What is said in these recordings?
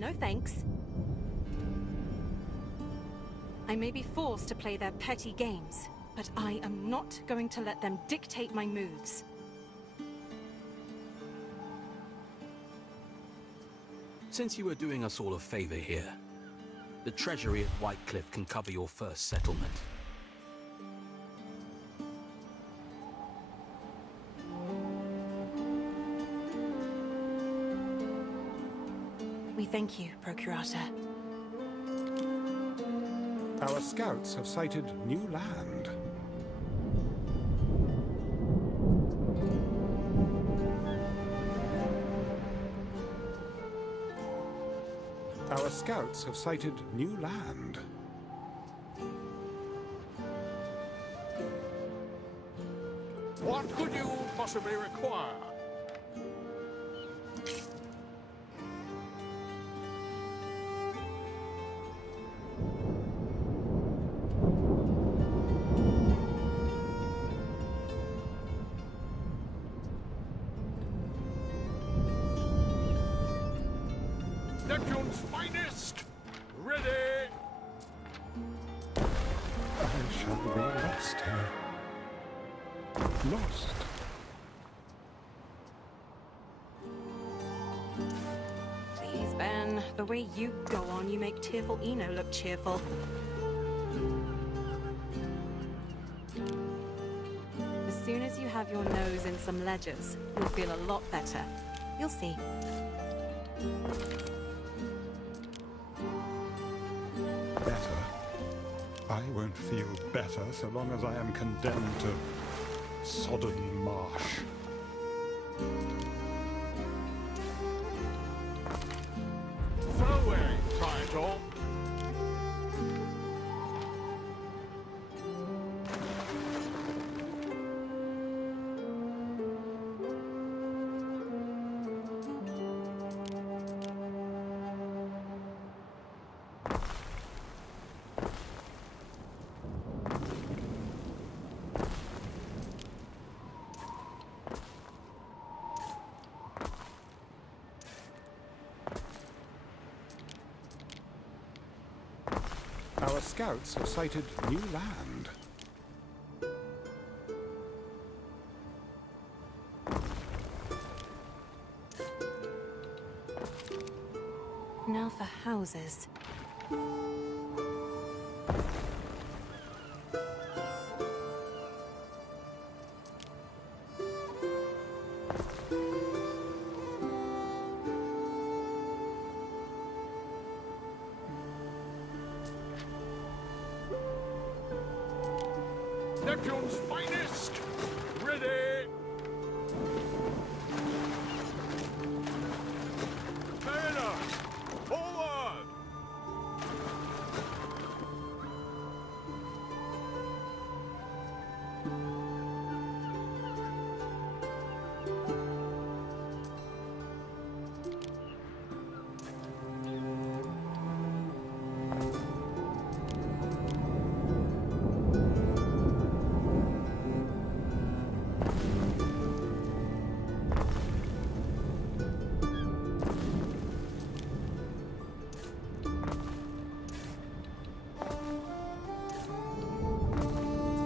no thanks. I may be forced to play their petty games, but I am not going to let them dictate my moves. Since you are doing us all a favor here, the treasury at Whitecliff can cover your first settlement. We thank you, Procurator. Our scouts have sighted new land. Our scouts have sighted new land. What could you possibly require? Neptune's finest! Ready! I shall be lost here. Lost. Please, Ben. The way you go on, you make tearful Eno look cheerful. As soon as you have your nose in some ledgers, you'll feel a lot better. You'll see. Better? I won't feel better so long as I am condemned to sodden marsh. Throwaway title. Our scouts have sighted new land. Now for houses. Neptune's finest! Ready! Mariners! Forward!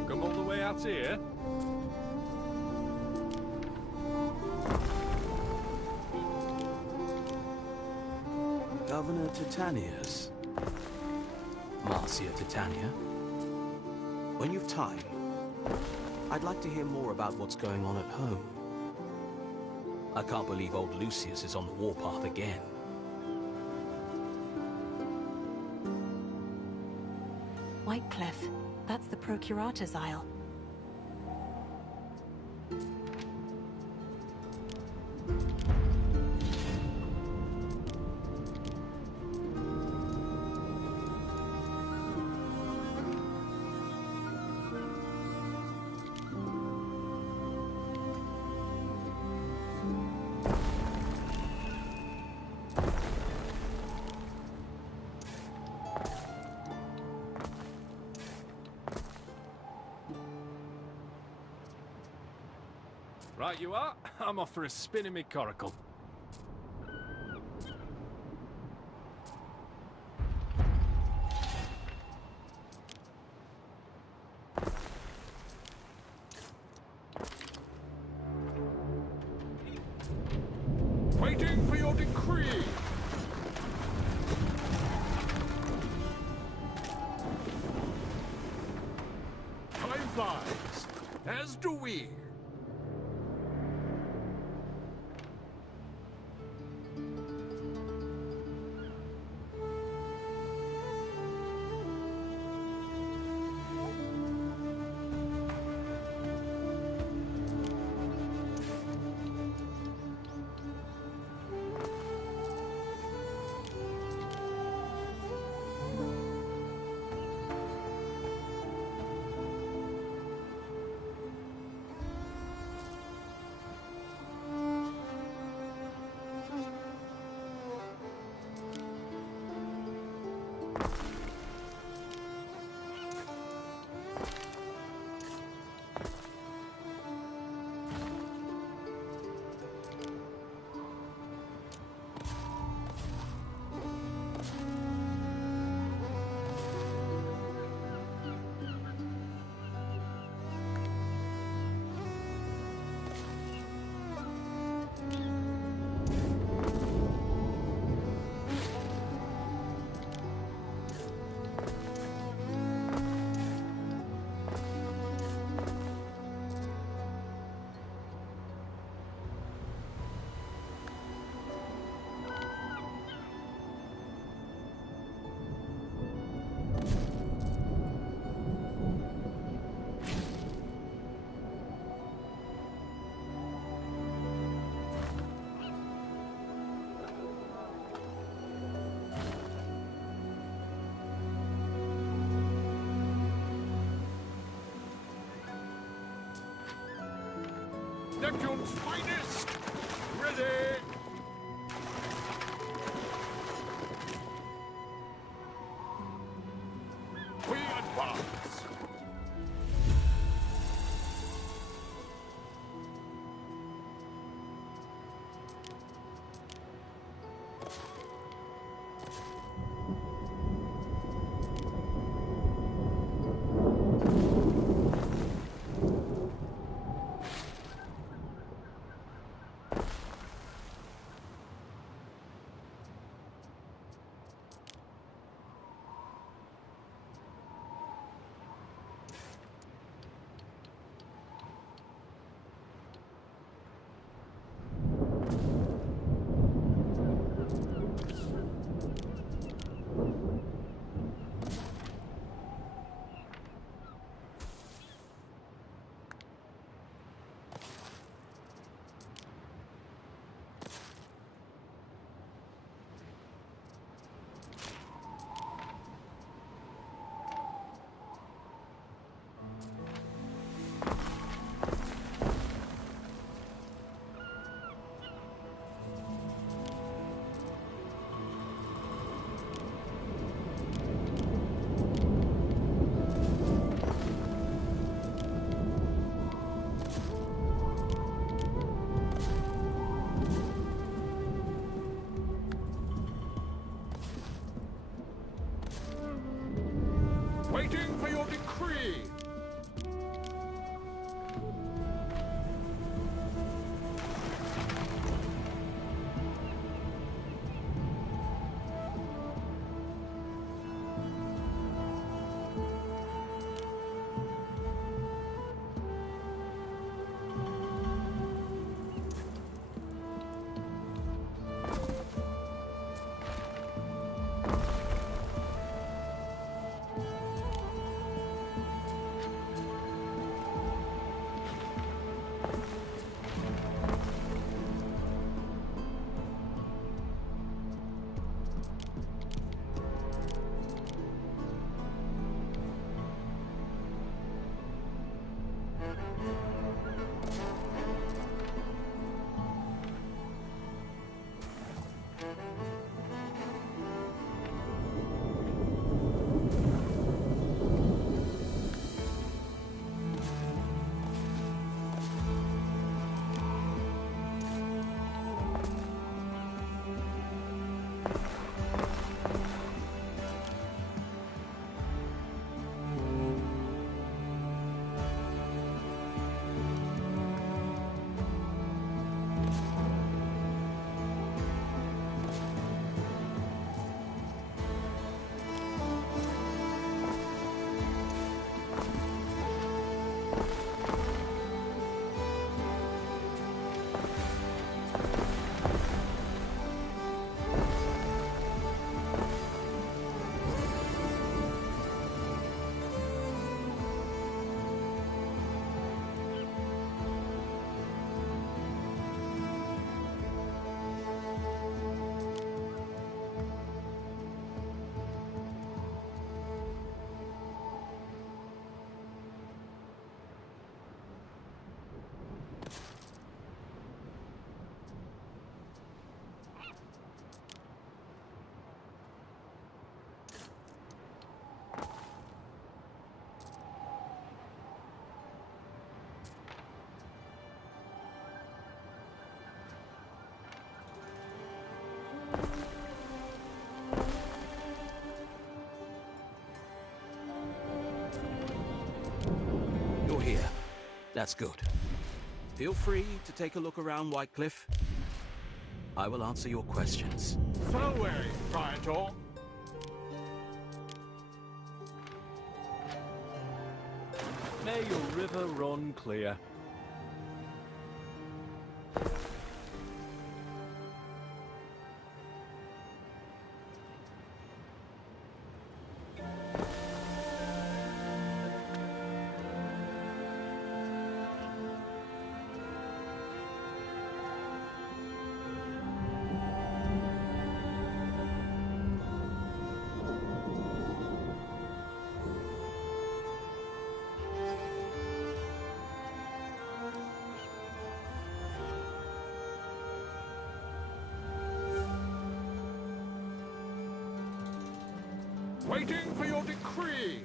Come all the way out here. Governor Titania's. Marcia Titania. When you've time, I'd like to hear more about what's going on at home. I can't believe old Lucius is on the warpath again. Whitecliff. That's the Procurator's Isle. Right you are. I'm off for a spin in me coracle. your decree. Time flies, as do we. Neptune's finest! Ready! We advance! You're here. That's good. Feel free to take a look around Whitecliff. I will answer your questions. Farewell, Praetor. May your river run clear. Waiting for your decree.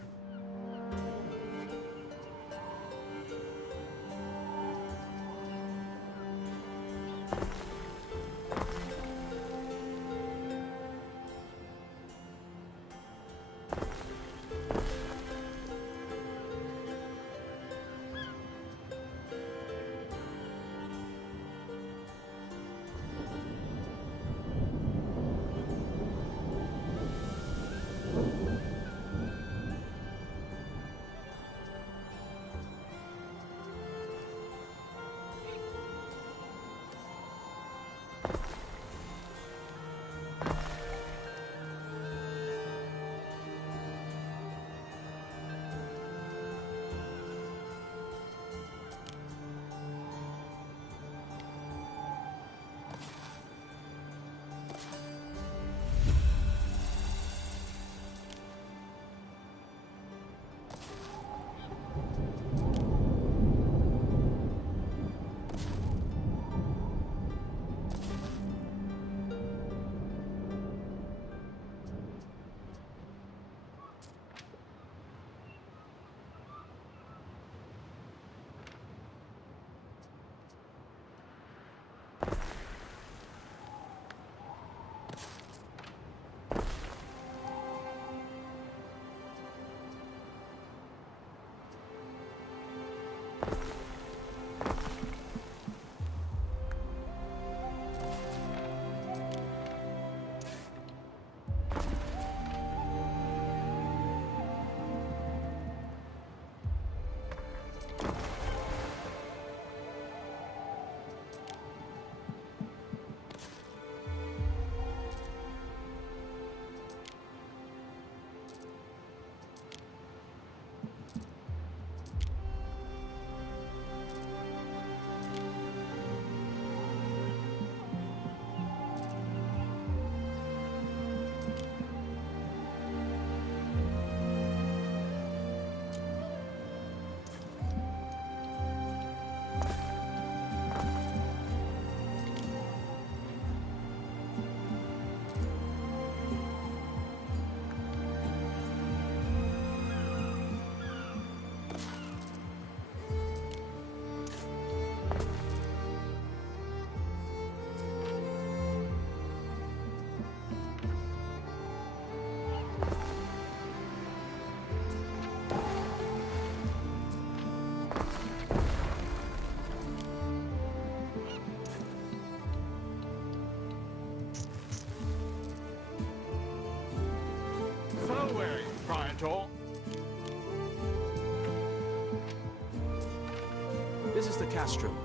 This is the castrum.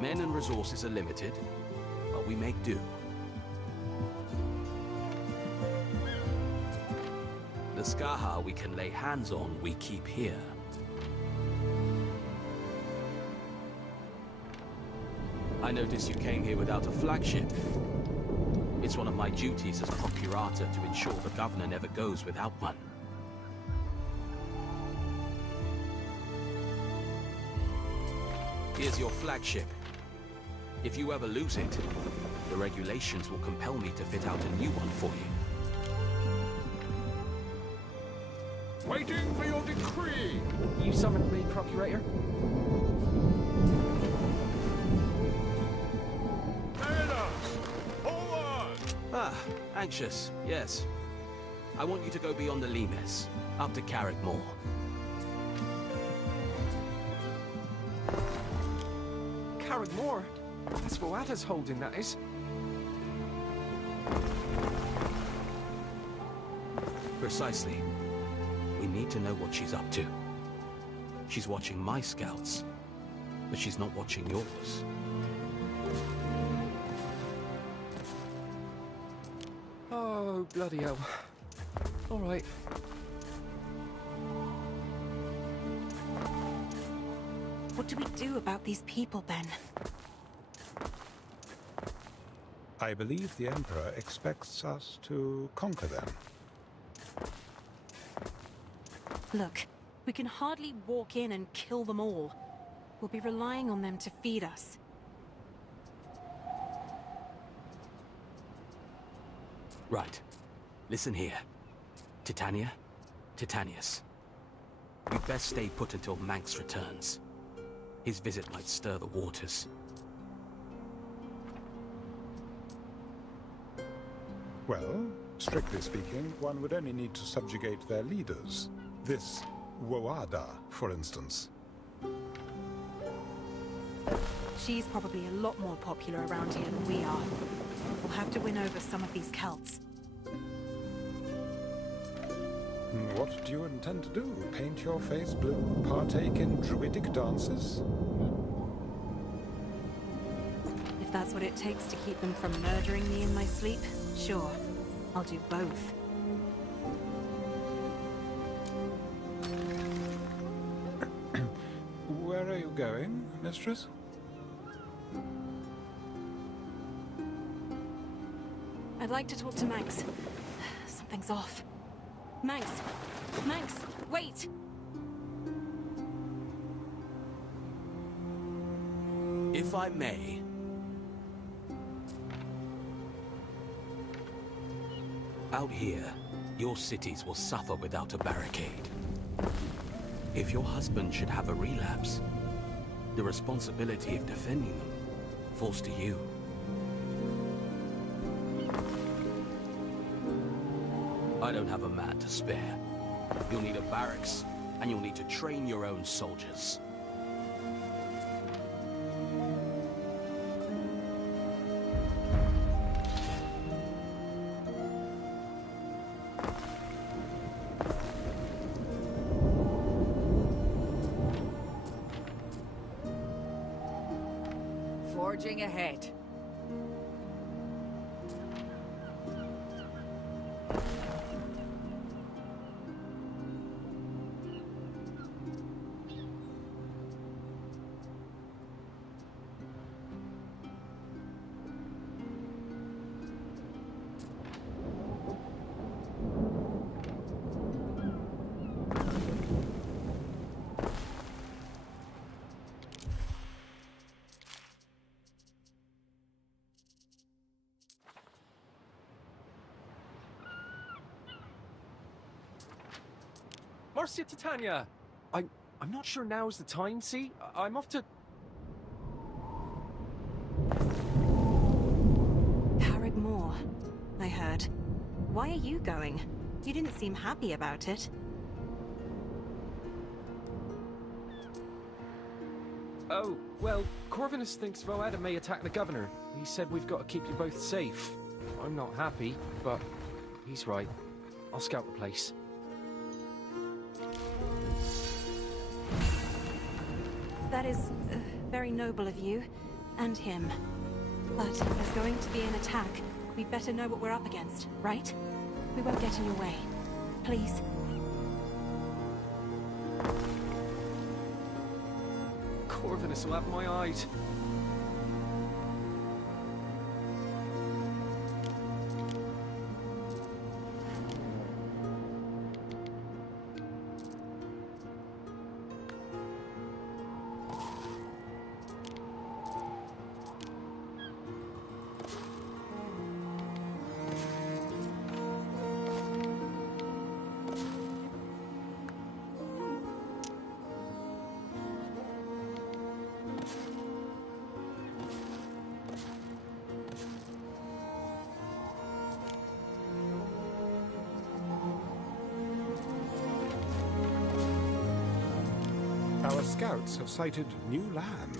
Men and resources are limited, but we make do. The Skaha we can lay hands on, we keep here. I notice you came here without a flagship. It's one of my duties as procurator to ensure the governor never goes without one. Here's your flagship. If you ever lose it, the regulations will compel me to fit out a new one for you. Waiting for your decree! You summoned me, Procurator? Ah, anxious, yes. I want you to go beyond the Limes, up to Carrickmore. Carrickmore? That's Wa'ada's holding, that is. Precisely. We need to know what she's up to. She's watching my scouts, but she's not watching yours. Oh, bloody hell. All right. What do we do about these people, then? I believe the Emperor expects us to conquer them. Look, we can hardly walk in and kill them all. We'll be relying on them to feed us. Right. Listen here. Titania, Titanius. You'd best stay put until Manx returns. His visit might stir the waters. Well, strictly speaking, one would only need to subjugate their leaders. This W'ada, for instance. She's probably a lot more popular around here than we are. We'll have to win over some of these Celts. What do you intend to do? Paint your face blue? Partake in druidic dances? If that's what it takes to keep them from murdering me in my sleep, sure. I'll do both. Where are you going, mistress? I'd like to talk to Manx. Something's off. Manx! Manx! Wait! If I may... Out here, your cities will suffer without a barricade. If your husband should have a relapse, the responsibility of defending them falls to you. I don't have a man to spare. You'll need a barracks, and you'll need to train your own soldiers. Forging ahead. Marcia, Titania! I'm not sure now's the time, see? I'm off to... Carrickmore, I heard. Why are you going? You didn't seem happy about it. Oh, well, Corvinus thinks Wa'ada may attack the governor. He said we've got to keep you both safe. I'm not happy, but he's right. I'll scout the place. That is very noble of you. And him. But if there's going to be an attack, we'd better know what we're up against, right? We won't get in your way. Please. Corvinus will have my eyes. Our scouts have sighted new land.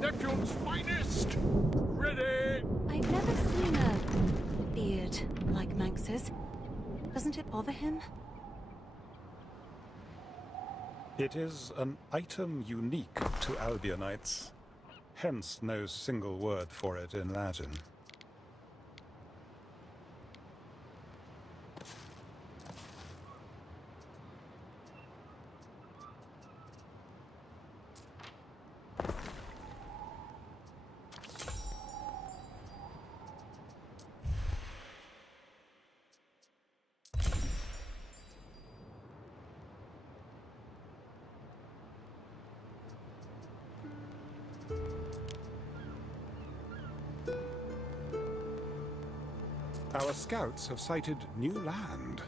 Neptune's finest! Ready! I've never seen a beard like Manx's. Doesn't it bother him? It is an item unique to Albionites, hence no single word for it in Latin. Our scouts have sighted new land.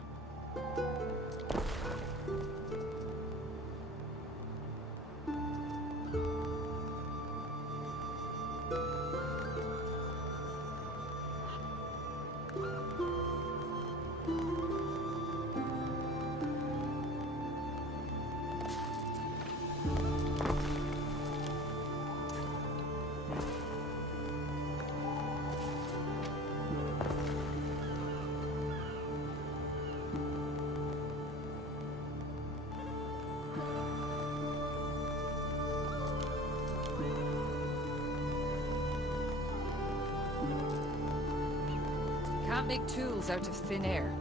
Can't make tools out of thin air.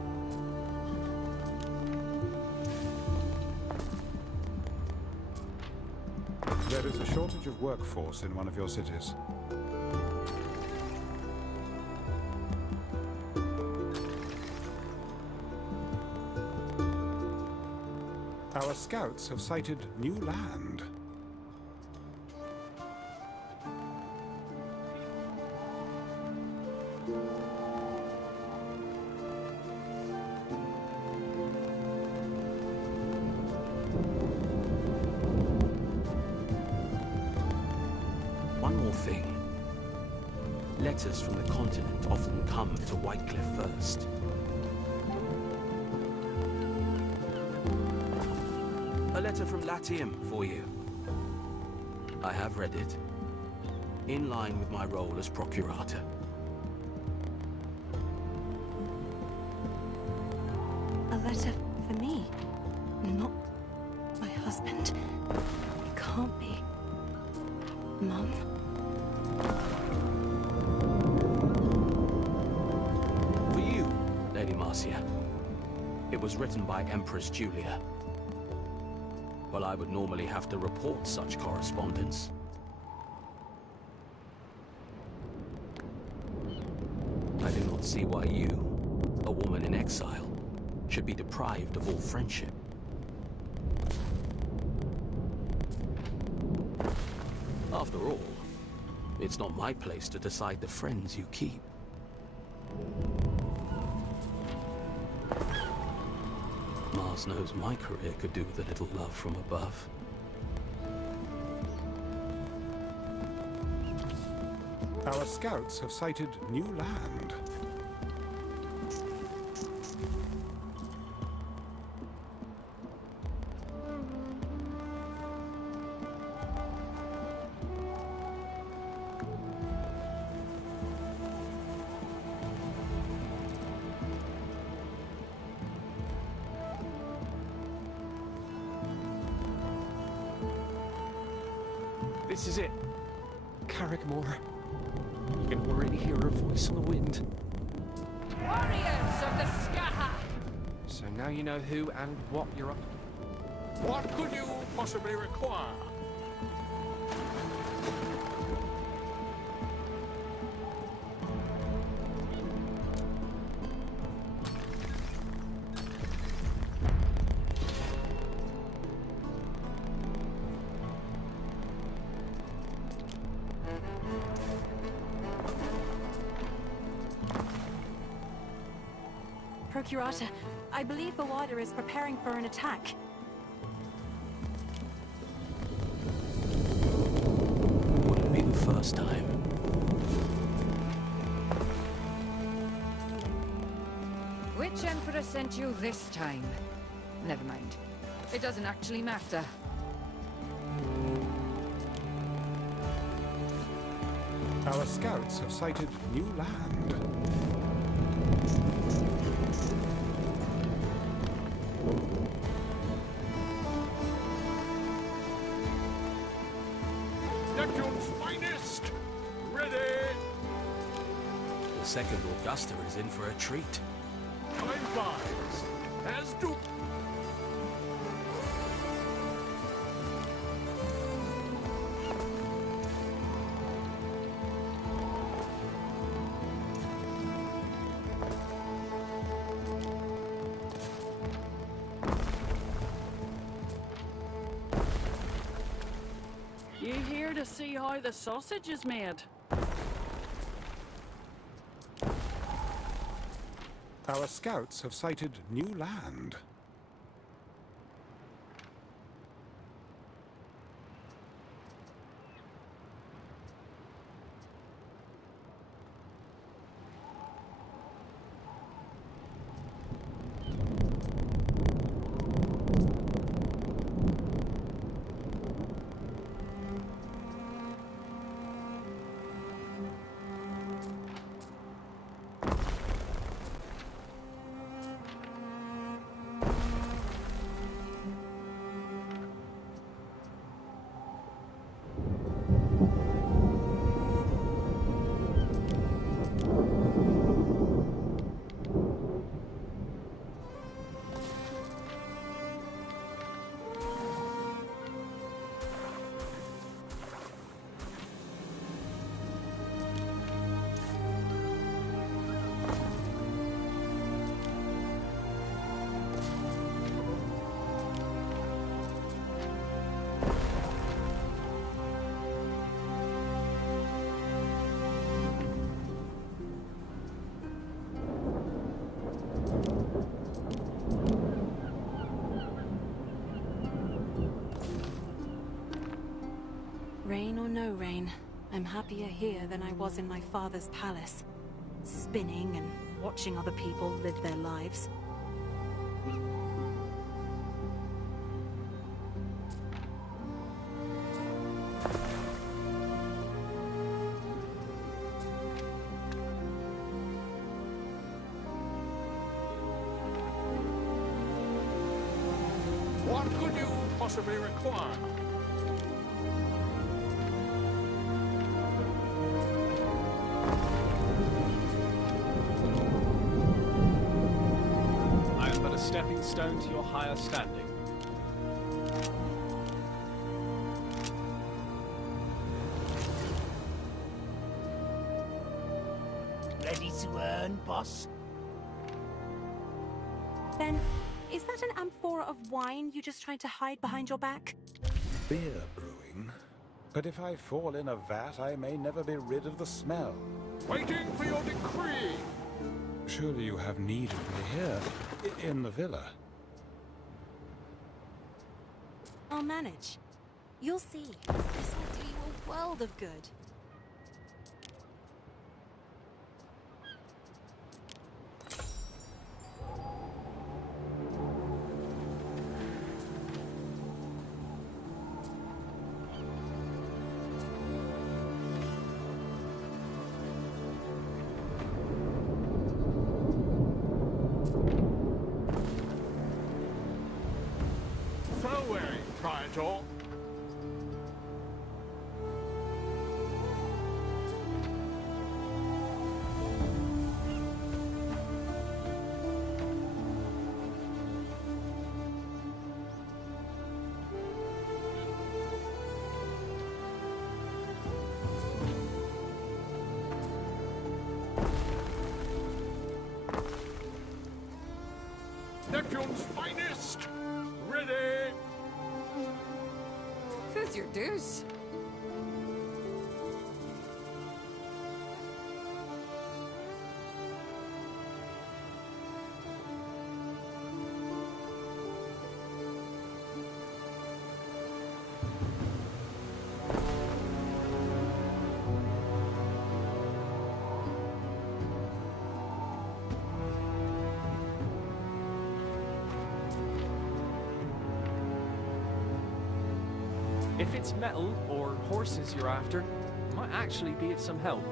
There is a shortage of workforce in one of your cities. Our scouts have sighted new land. One more thing. Letters from the continent often come to Whitecliff first. A letter from Latium for you. I have read it. In line with my role as Procurator. A letter for me, not my husband. It can't be. Mum? For you, Lady Marcia. It was written by Empress Julia. Well, I would normally have to report such correspondence. I do not see why you, a woman in exile, should be deprived of all friendship. After all, it's not my place to decide the friends you keep. Mars knows my career could do with a little love from above. Our scouts have sighted new land. This is it. Carrickmore. You can already hear her voice on the wind. Warriors of the Skaha! So now you know who and what you're up to. What could you possibly require? Procurator, I believe the Wada is preparing for an attack. Wouldn't be the first time. Which Emperor sent you this time? Never mind. It doesn't actually matter. Our scouts have sighted new land. Neptune's finest! Ready! The second Augusta is in for a treat. Time flies. As do... You here to see how the sausage is made? Our scouts have sighted new land. Rain or no rain, I'm happier here than I was in my father's palace. Spinning and watching other people live their lives. What could you possibly require? I am but a stepping stone to your higher standing. Ready to earn, boss? Then, is that an amphora of wine you just tried to hide behind your back? Beer brewing. But if I fall in a vat, I may never be rid of the smell. Waiting for your decree! Surely you have need of me here, in the villa. I'll manage. You'll see. This will do you a world of good. So wary, Praetor. Dection's finest! Ready! Who's your deuce? If it's metal or horses you're after, it might actually be of some help.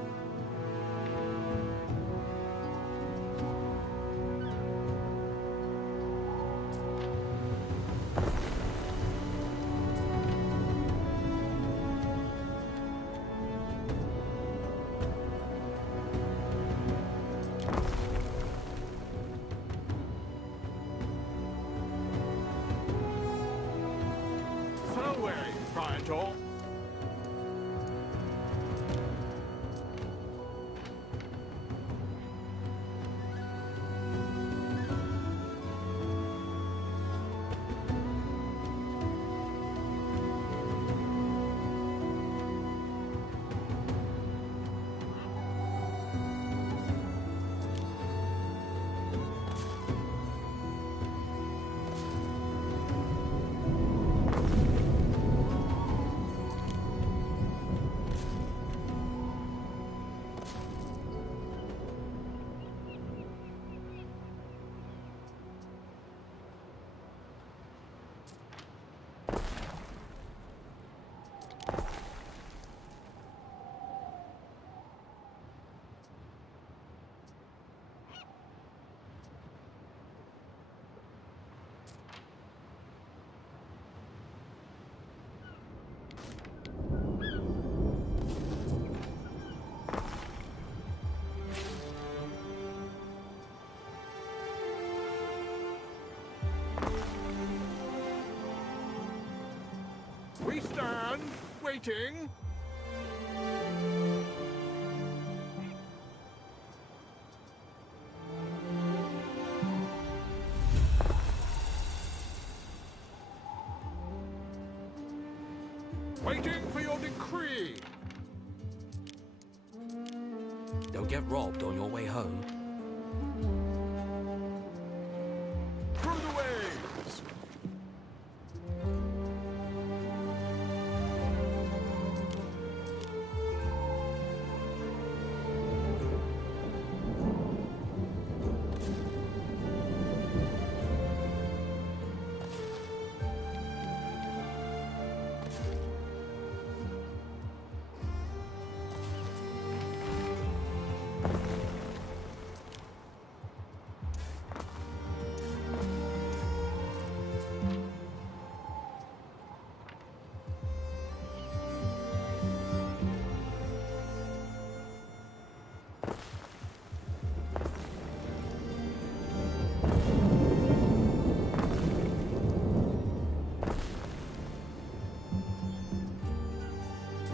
Fareway, Praetor. We stand, waiting. Waiting for your decree. Don't get robbed on your way home. Through the waves.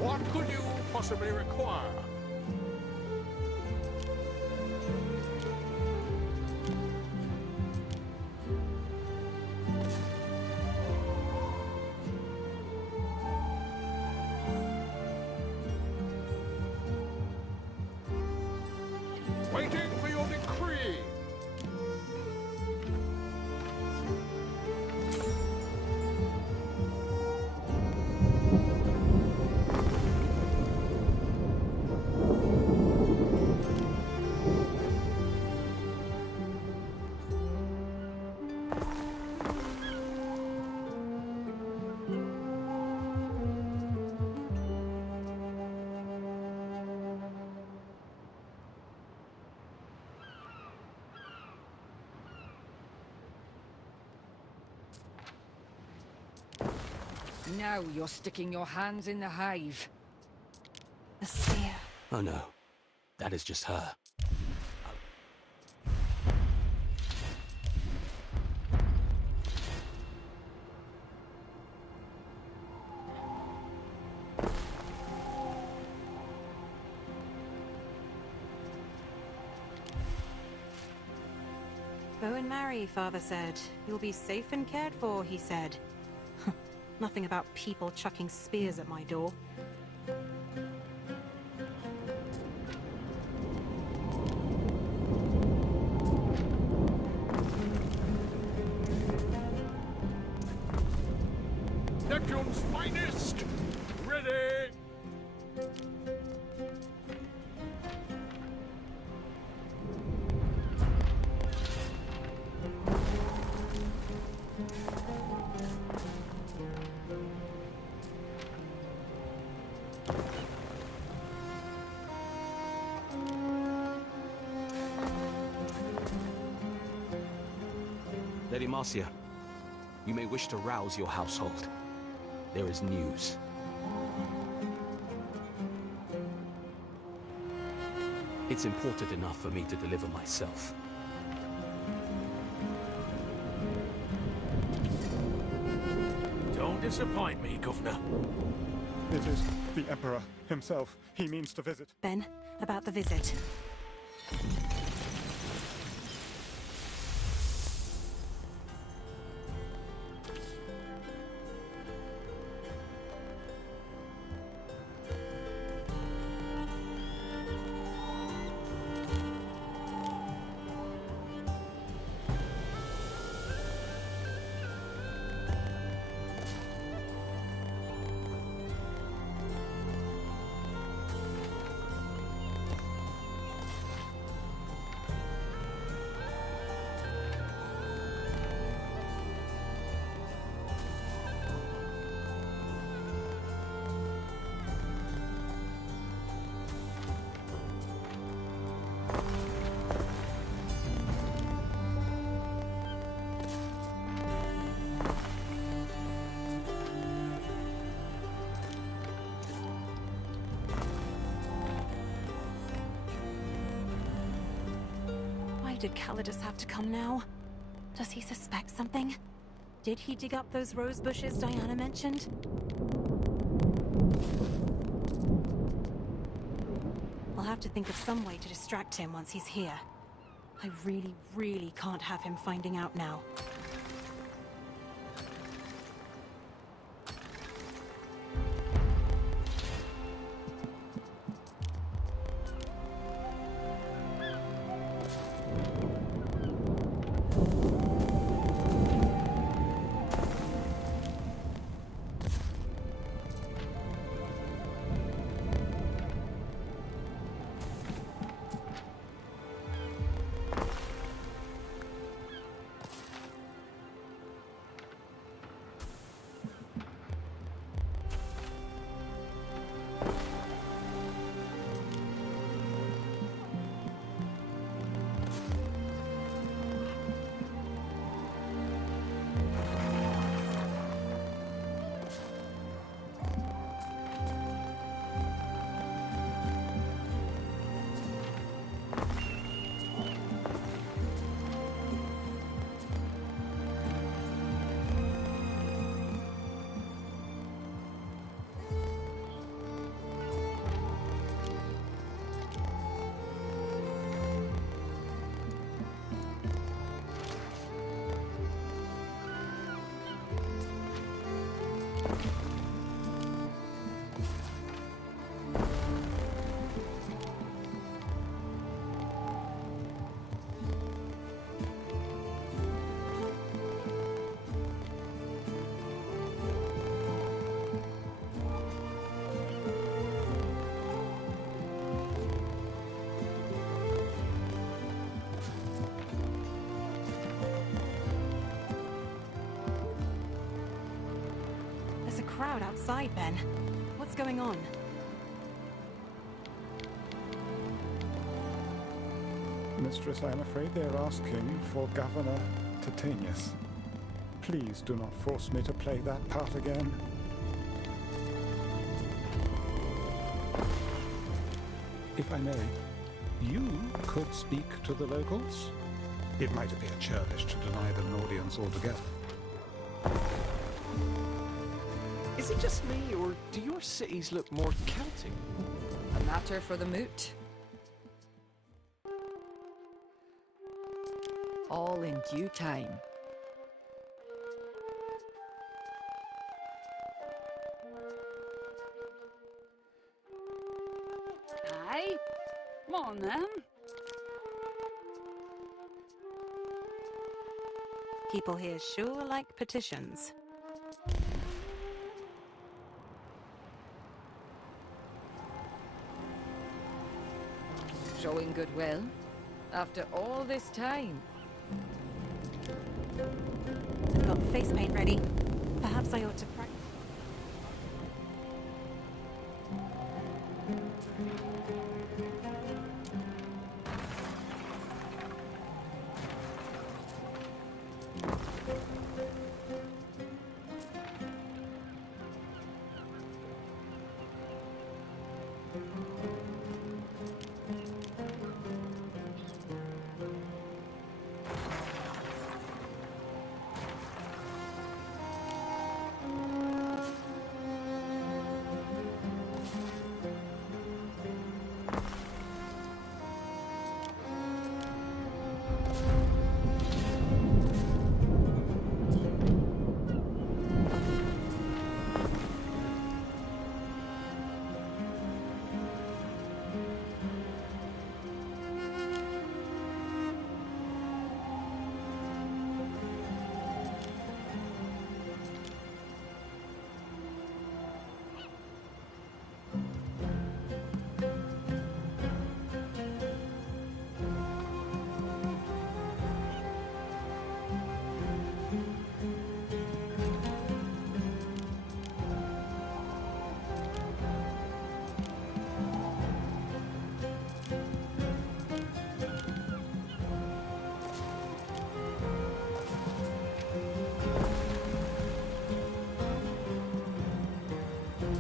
What could you possibly require? Waiting for your decree. Now you're sticking your hands in the hive. The seer. Oh no, that is just her. Go and marry, Father said. You'll be safe and cared for, he said. Nothing about people chucking spears at my door. Neptune's finest! Ready! Lady Marcia, you may wish to rouse your household. There is news. It's important enough for me to deliver myself. Don't disappoint me, Governor. It is the Emperor himself. He means to visit. Ben, about the visit. Why did Calidus have to come now? Does he suspect something? Did he dig up those rose bushes Diana mentioned? I'll have to think of some way to distract him once he's here. I really, really can't have him finding out now. Crowd outside, Ben. What's going on? Mistress, I'm afraid they're asking for Governor Titanius. Please do not force me to play that part again. If I may, you could speak to the locals? It might appear churlish to deny them an audience altogether. Is it just me, or do your cities look more Celtic? A matter for the moot. all in due time. Aye. Come on then. People here sure like petitions. Showing goodwill after all this time. I've got face paint ready. Perhaps I ought to practice.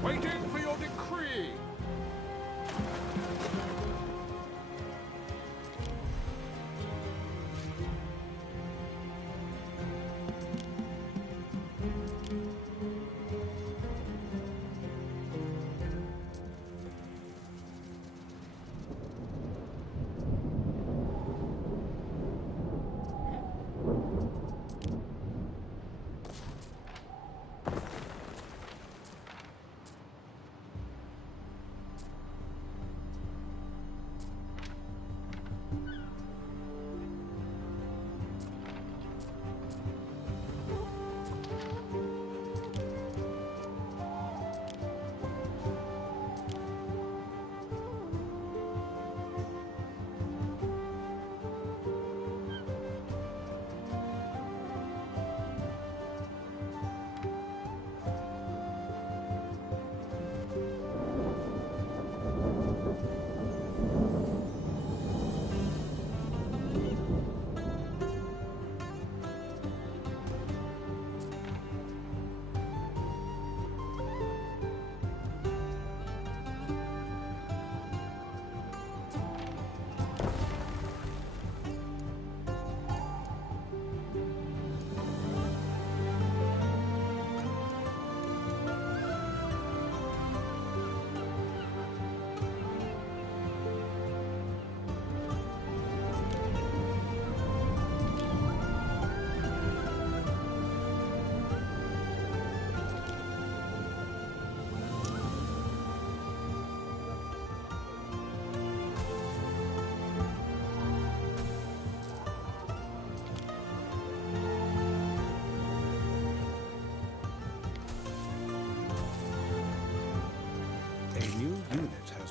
Waiting for your decree.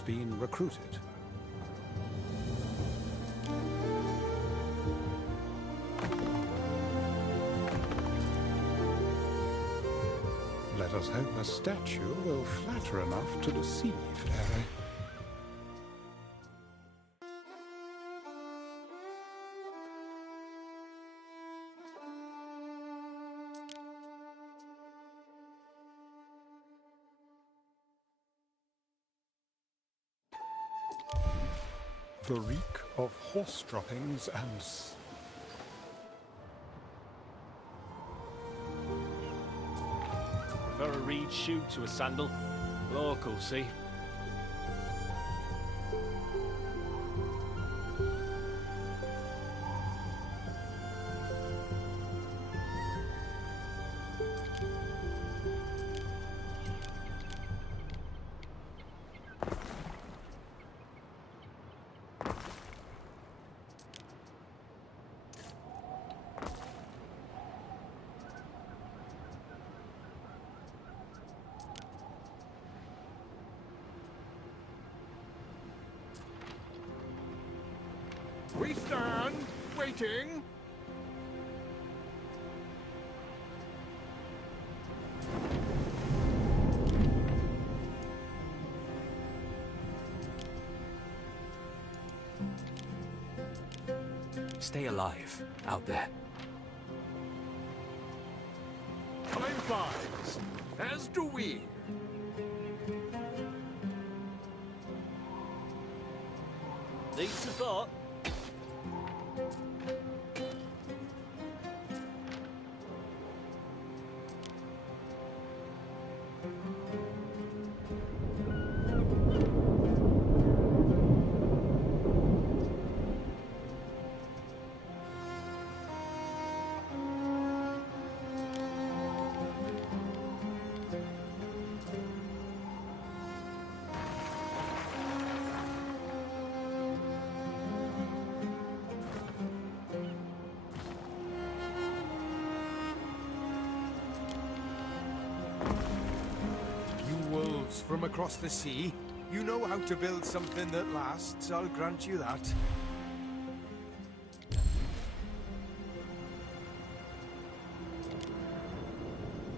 Been recruited. Let us hope a statue will flatter enough to deceive Harry. The reek of horse droppings and Prefer a reed shoe to a sandal. Local, see? We stand, waiting. Stay alive out there. Time flies, as do we. Need support? From across the sea. You know how to build something that lasts, I'll grant you that.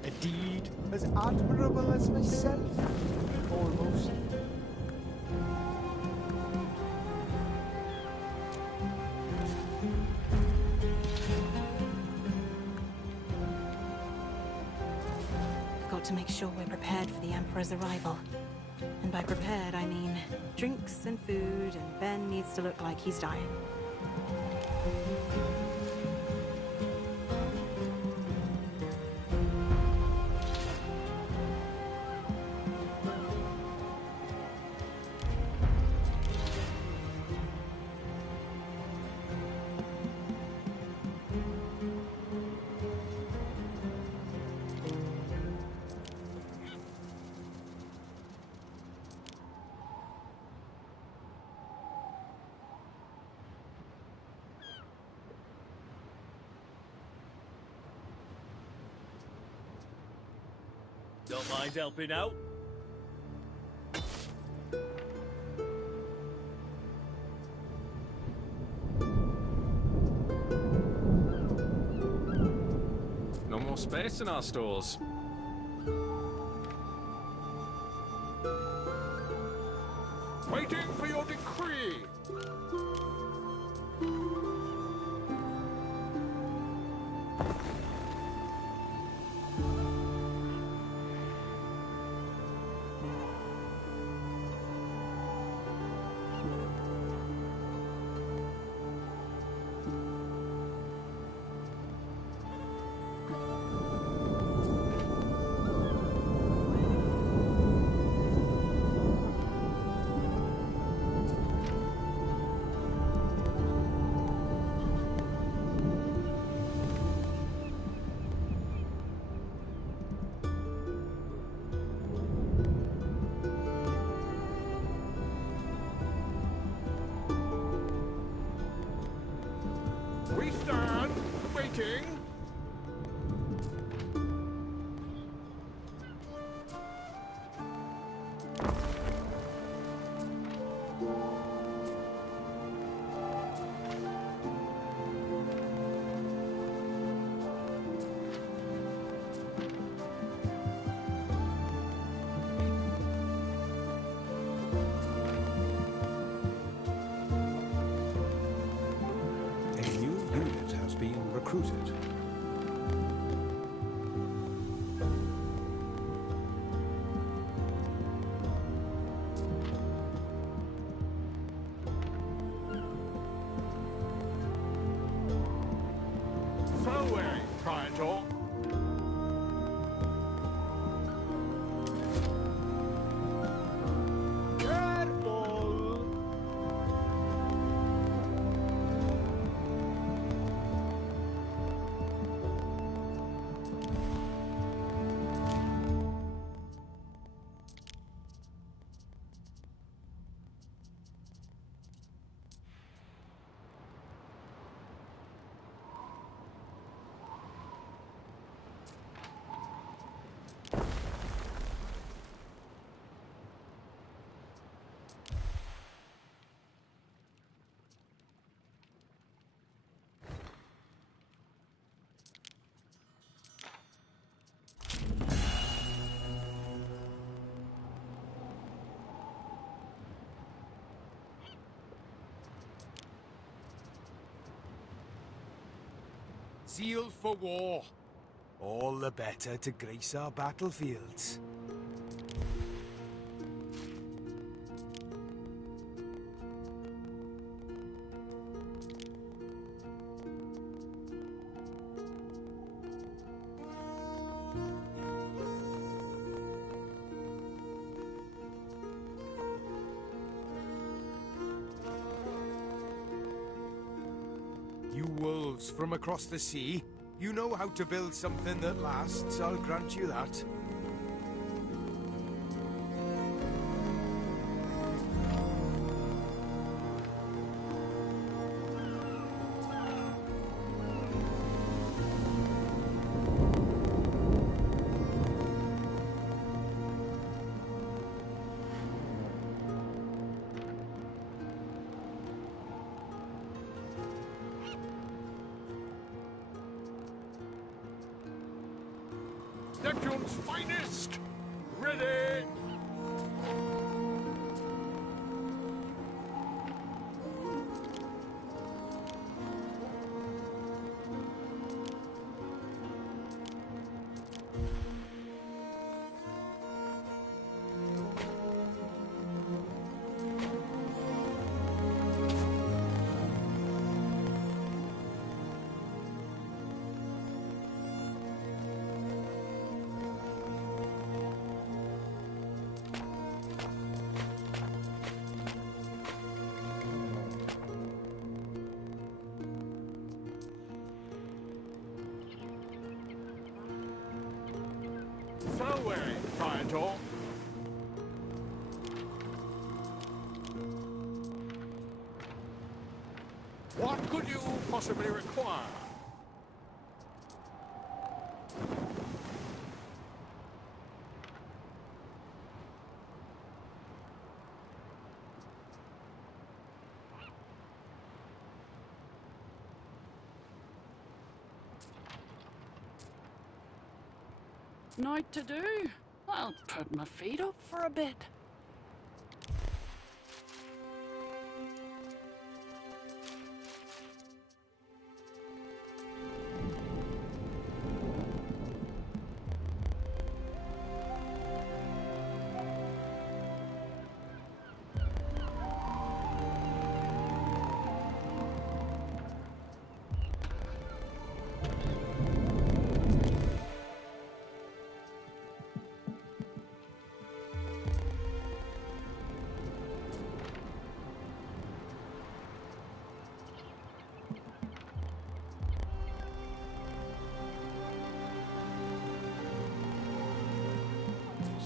A deed as admirable as myself, almost. To make sure we're prepared for the Emperor's arrival. And by prepared, I mean drinks and food, and Ben needs to look like he's dying. Don't mind helping out. No more space in our stores. Waiting for your decree. We stand, waiting. Recruited. Forward, Praetor. zeal for war. All the better to grace our battlefields. You wolves from across the sea, you know how to build something that lasts, I'll grant you that. Neptune's finest! Ready! So way, Triangle. What could you possibly require? Night to do. I'll put my feet up for a bit.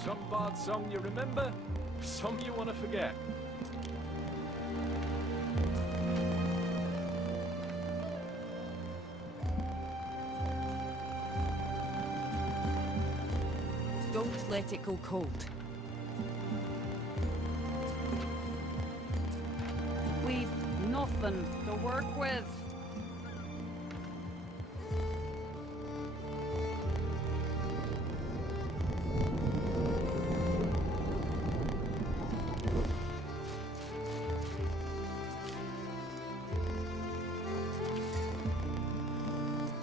Some bard song you remember, some you want to forget. Don't let it go cold. We've nothing to work with.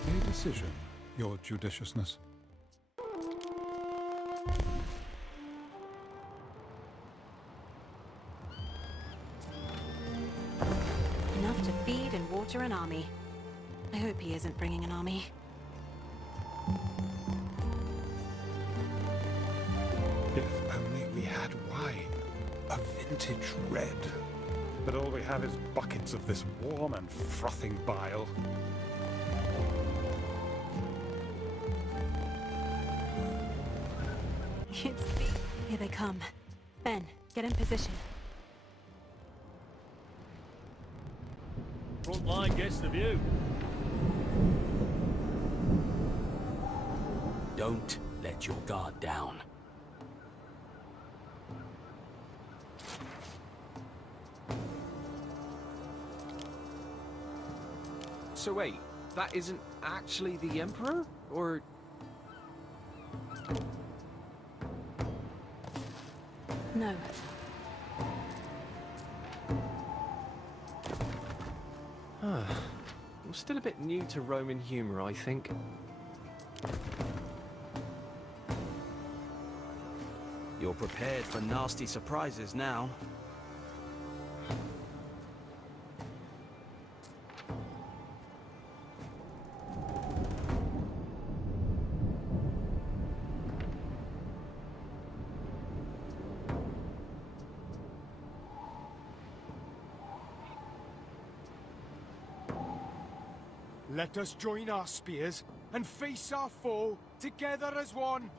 A decision, your judiciousness. Enough to feed and water an army. I hope he isn't bringing an army. If only we had wine. A vintage red. But all we have is buckets of this warm and frothing bile. Here they come. Ben, get in position. Front line gets the view. Don't let your guard down. So wait, that isn't actually the Emperor? Or... No. I'm still a bit new to Roman humour, I think. You're prepared for nasty surprises now. Let us join our spears and face our foe together as one.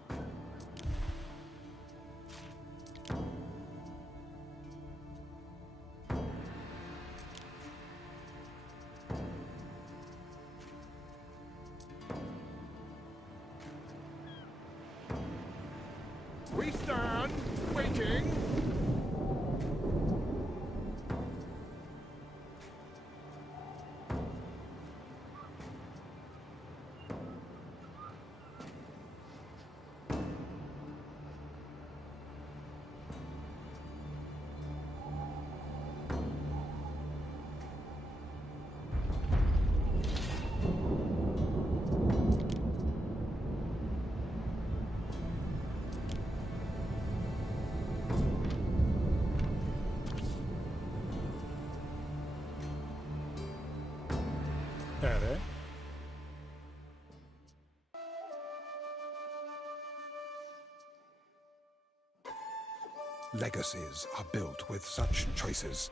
We stand, waiting. Ere? Legacies are built with such choices.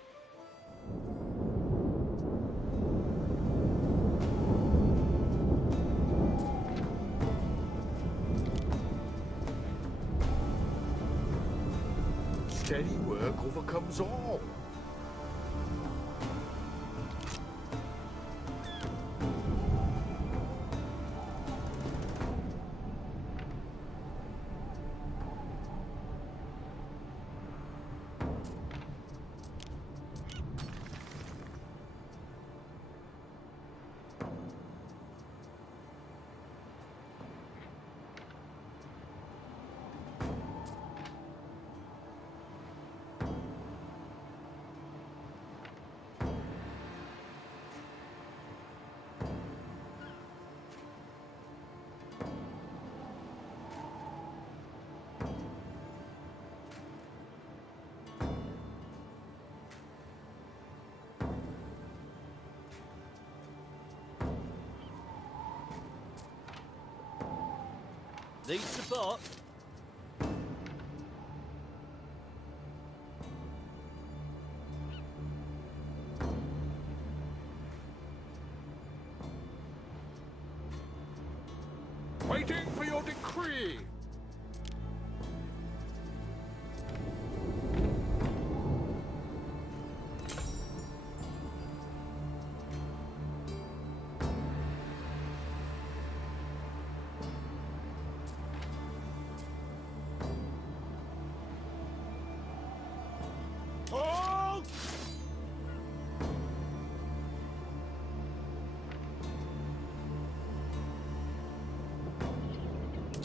Steady work overcomes all. Need support? Waiting for your decree. Hold!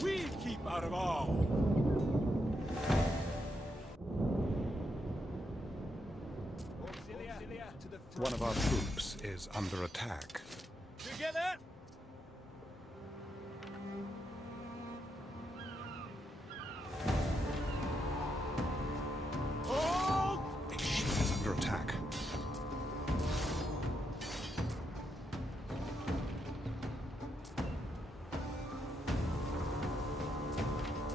We keep out of all. One of our troops is under attack. Together! Hold! A ship is under attack.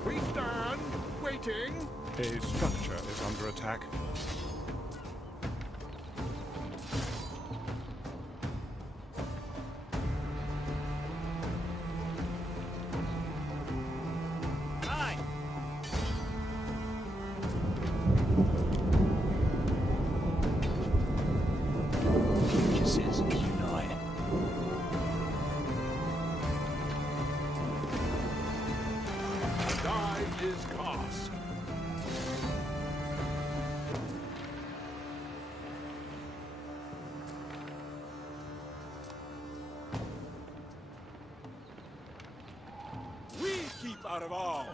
We stand, waiting. A structure is under attack. Aye! Future citizens unite. Die is cast. We keep out of all.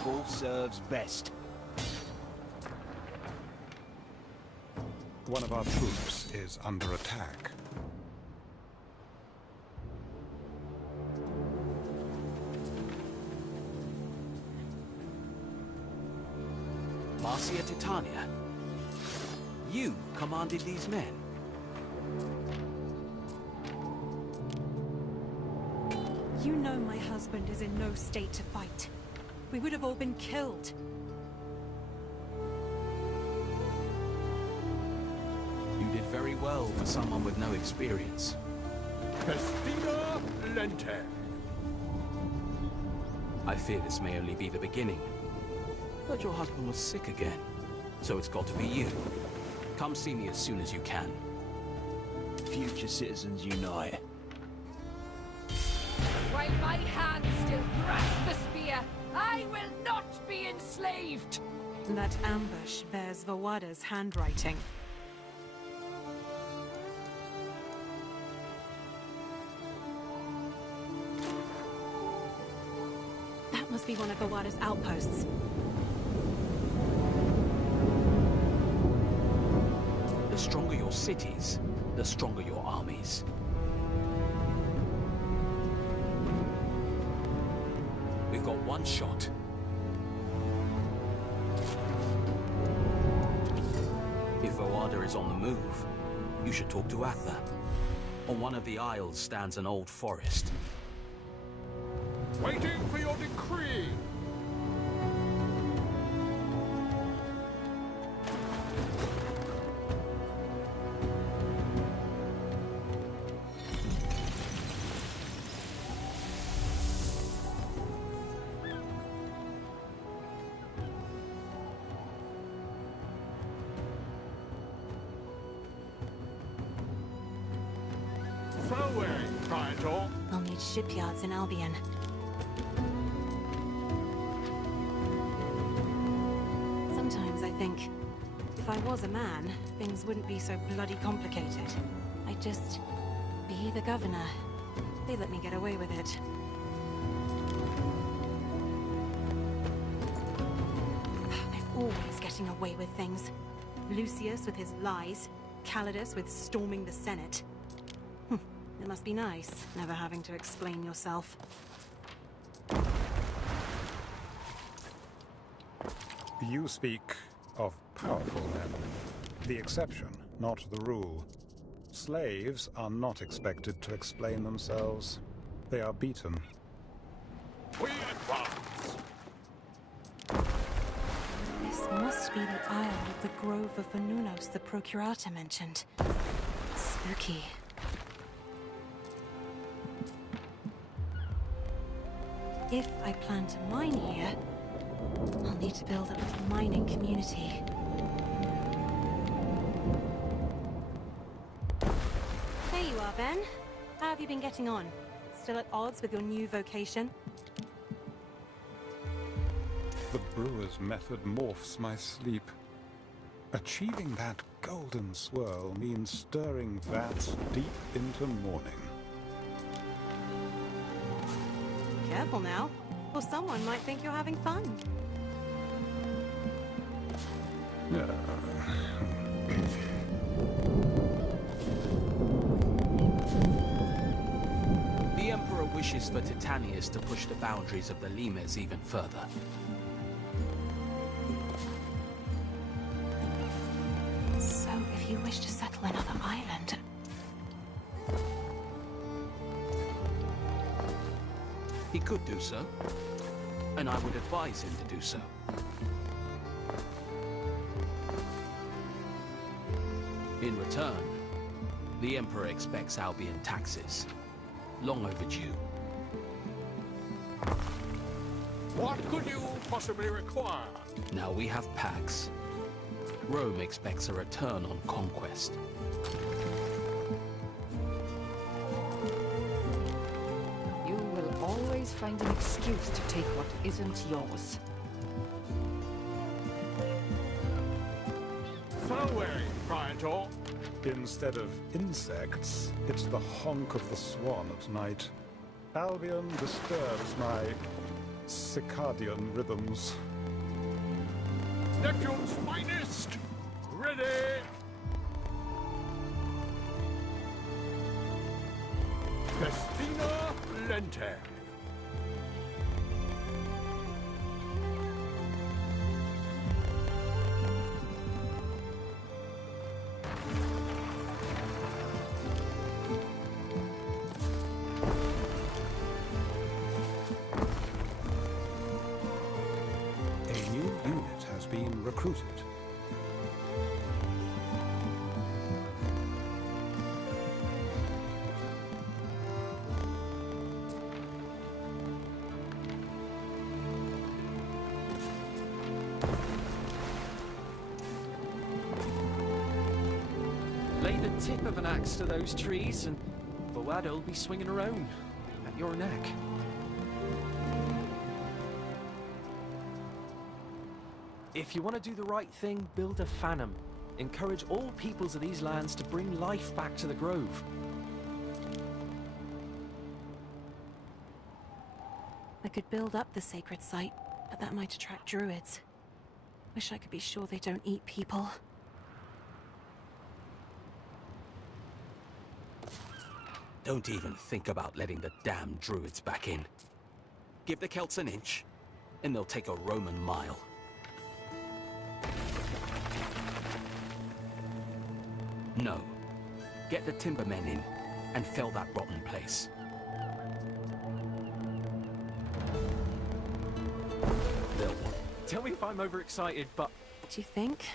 people serves best. One of our troops is under attack. Marcia Titania, you commanded these men. You know my husband is in no state to fight. We would have all been killed. You did very well for someone with no experience. Festina Lente. I fear this may only be the beginning. But your husband was sick again, so it's got to be you. Come see me as soon as you can. Future citizens unite. While my hand still grasp the spear, I will not be enslaved! That ambush bears Vawada's handwriting. That must be one of Vawada's outposts. The stronger your cities, the stronger your armies. We've got one shot. If Vawada is on the move, you should talk to Atha. On one of the isles stands an old forest. Waiting for your decree. Away, Triangle. I'll need shipyards in Albion. Sometimes I think, if I was a man, things wouldn't be so bloody complicated. I'd just be the governor. They let me get away with it. They're always getting away with things. Lucius with his lies, Calidus with storming the Senate. It must be nice, never having to explain yourself. You speak of powerful men. The exception, not the rule. Slaves are not expected to explain themselves. They are beaten. We advance. This must be the isle of the Grove of Venunos the Procurator mentioned. Spooky. If I plan to mine here, I'll need to build a little mining community. There you are, Ben. How have you been getting on? Still at odds with your new vocation? The brewer's method morphs my sleep. Achieving that golden swirl means stirring vats deep into morning. Careful now, or someone might think you're having fun. The Emperor wishes for Titanius to push the boundaries of the Limes even further. So, if you wish to settle another island... He could do so, and I would advise him to do so. In return, the Emperor expects Albion taxes. Long overdue. What could you possibly require? Now we have Pax. Rome expects a return on conquest. You will always find an excuse to take what isn't yours. Away, Triangle. Instead of insects, it's the honk of the swan at night. Albion disturbs my circadian rhythms. Neptune's finest! Ready! Festina Lente. A new unit has been recruited. Lay the tip of an axe to those trees, and Voada'll be swinging her own at your neck. If you want to do the right thing, build a Phantom. Encourage all peoples of these lands to bring life back to the Grove. I could build up the sacred site, but that might attract druids. Wish I could be sure they don't eat people. Don't even think about letting the damn druids back in. Give the Celts an inch, and they'll take a Roman mile. No. Get the timbermen in, and fell that rotten place. They'll want... Tell me if I'm overexcited, but Do you think?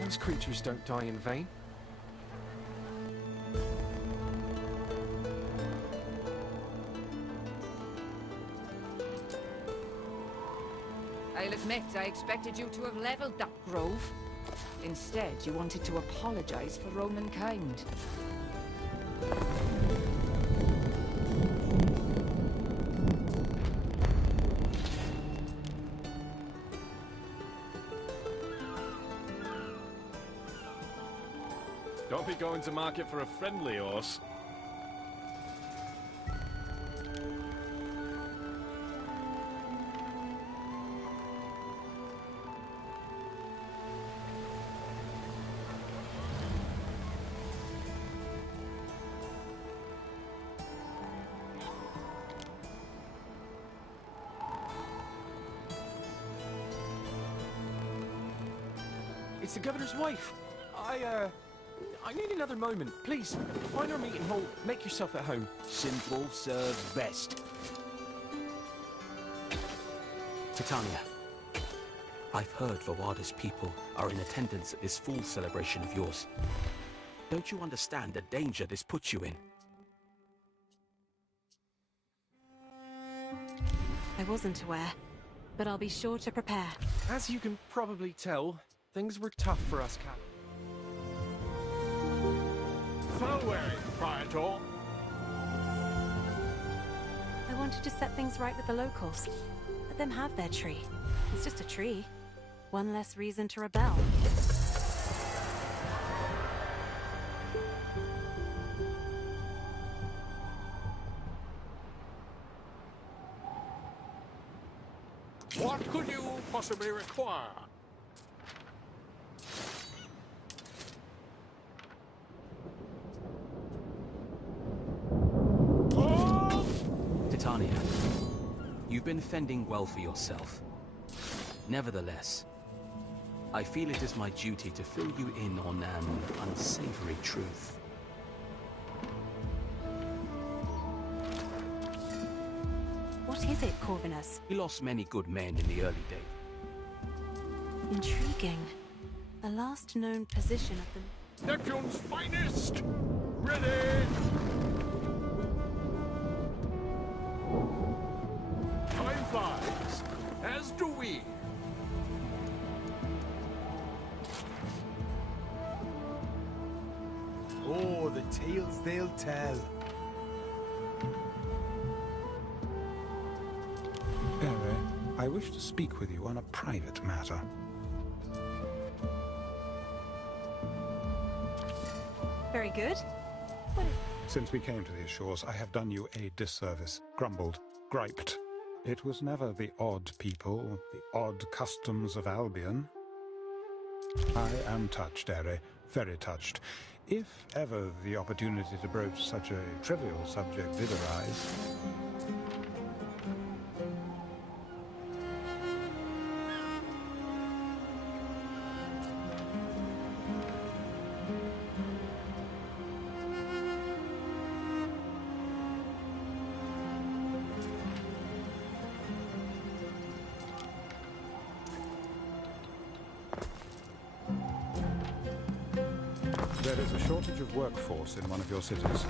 those creatures don't die in vain. I'll admit, I expected you to have leveled that grove. Instead, you wanted to apologize for Roman kind. Don't be going to market for a friendly horse. It's the governor's wife. I need another moment. Please, find our meeting hall. Make yourself at home. Simple serves best. Titania, I've heard Voada's people are in attendance at this fool celebration of yours. Don't you understand the danger this puts you in? I wasn't aware, but I'll be sure to prepare. As you can probably tell, things were tough for us, Cap. Farewell, Praetor. I wanted to set things right with the locals. Let them have their tree. It's just a tree. One less reason to rebel. What could you possibly require? Titania, you've been fending well for yourself. Nevertheless, I feel it is my duty to fill you in on an unsavory truth. What is it, Corvinus? We lost many good men in the early days. Intriguing. The last known position of the... Neptune's finest! Ready! Time flies, as do we. Oh, the tales they'll tell. I wish to speak with you on a private matter. Very good. What is... Since we came to these shores, I have done you a disservice, grumbled, griped. It was never the odd people, the odd customs of Albion. I am touched, Ere, very touched. If ever the opportunity to broach such a trivial subject did arise... There is a shortage of workforce in one of your cities.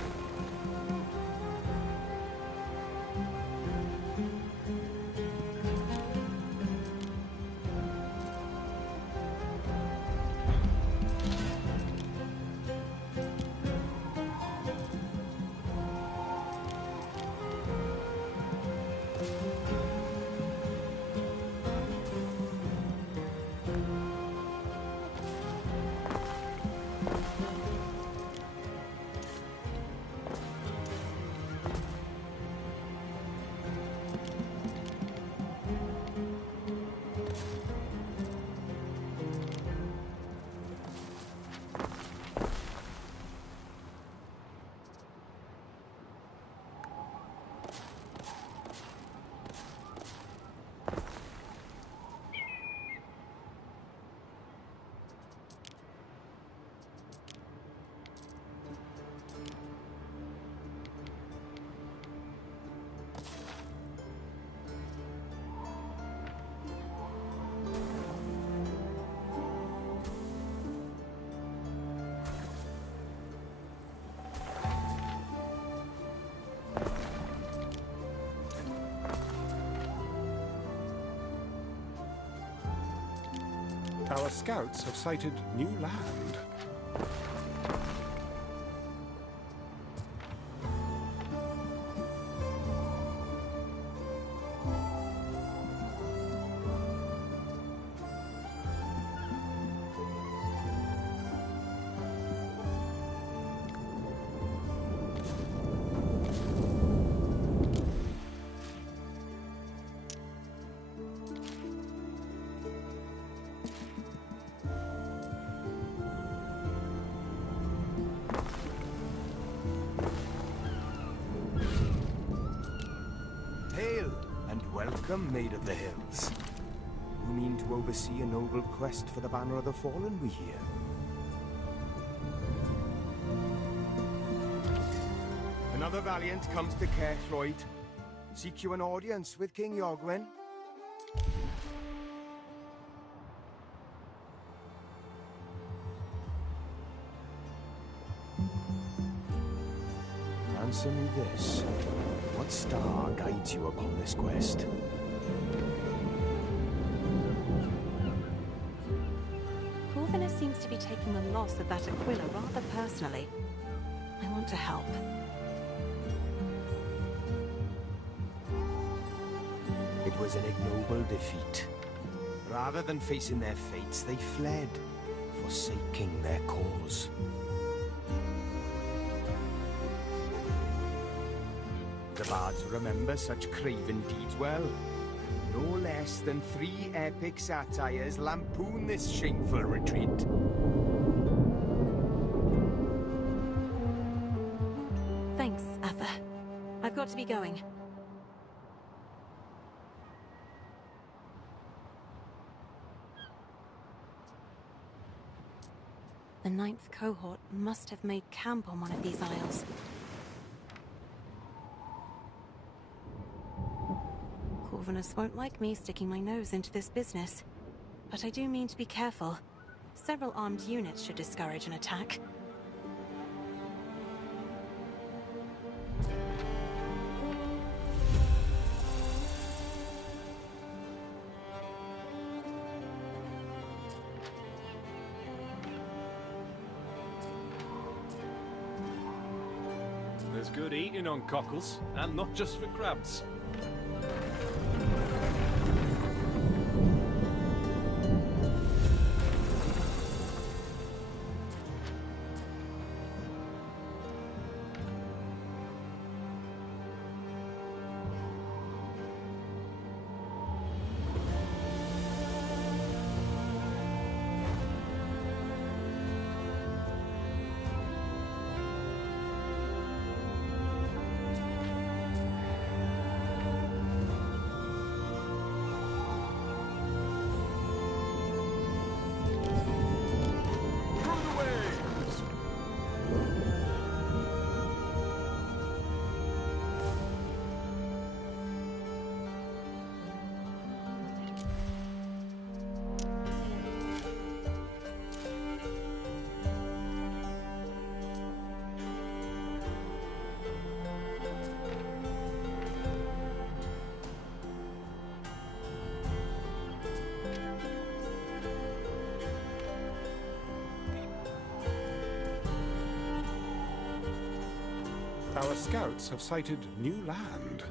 Our scouts have sighted new land. Welcome, Maid of the Hills. You mean to oversee a noble quest for the Banner of the Fallen, we hear? Another valiant comes to Caerthroyd. Seek you an audience with King Iorgwen. Answer me this. What star guides you upon this quest? Corvinus seems to be taking the loss of that Aquila rather personally. I want to help. It was an ignoble defeat. Rather than facing their fates, they fled, forsaking their cause. The bards remember such craven deeds well. No less than 3 epic satires lampoon this shameful retreat. Thanks, Atha. I've got to be going. The 9th cohort must have made camp on one of these isles. Corvinus won't like me sticking my nose into this business, but I do mean to be careful. Several armed units should discourage an attack. There's good eating on cockles, and not just for crabs. Our scouts have sighted new land.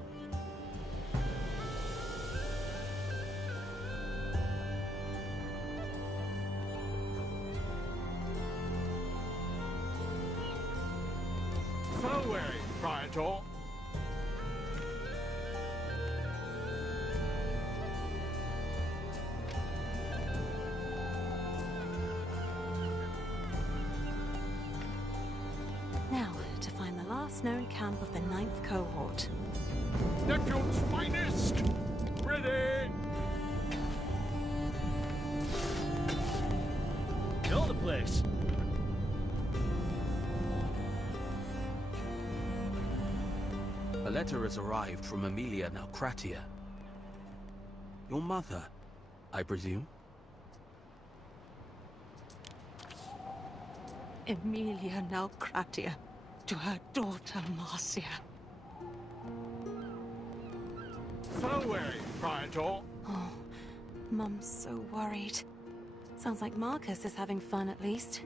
Fareway, Praetor. Now, to find the last known camp of the 9th cohort. Nephew's finest! Ready! Know the place. A letter has arrived from Emilia Naucratia. Your mother, I presume? Emilia Naucratia to her daughter Marcia. Fareway, Praetor. Oh, Mum's so worried. Sounds like Marcus is having fun at least.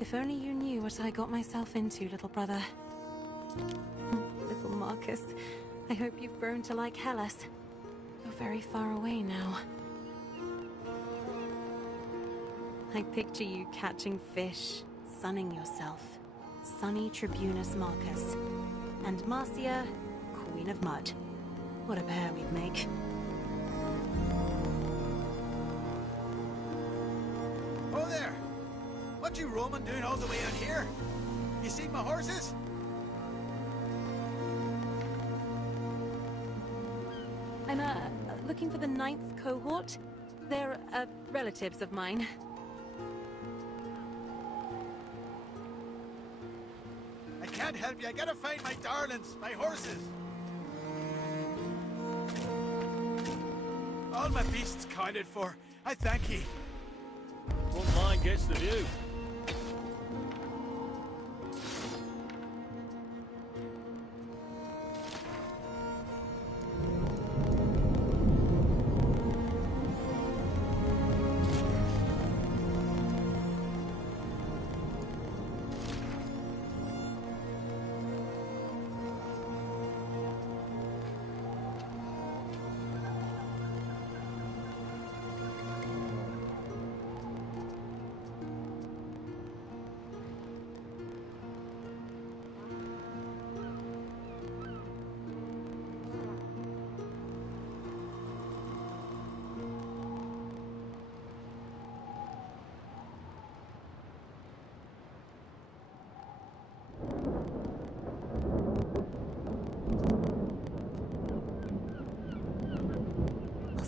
If only you knew what I got myself into, little brother. Little Marcus, I hope you've grown to like Hellas. You're very far away now. I picture you catching fish, sunning yourself. Sunny Tribunus Marcus. And Marcia, Queen of Mud. What a pair we'd make. Oh there! What you Roman doing all the way out here? You seen my horses? I'm, looking for the 9th cohort. They're, relatives of mine. I can't help you. I gotta find my darlings, my horses. All my beasts counted for. I thank ye. One line gets the view.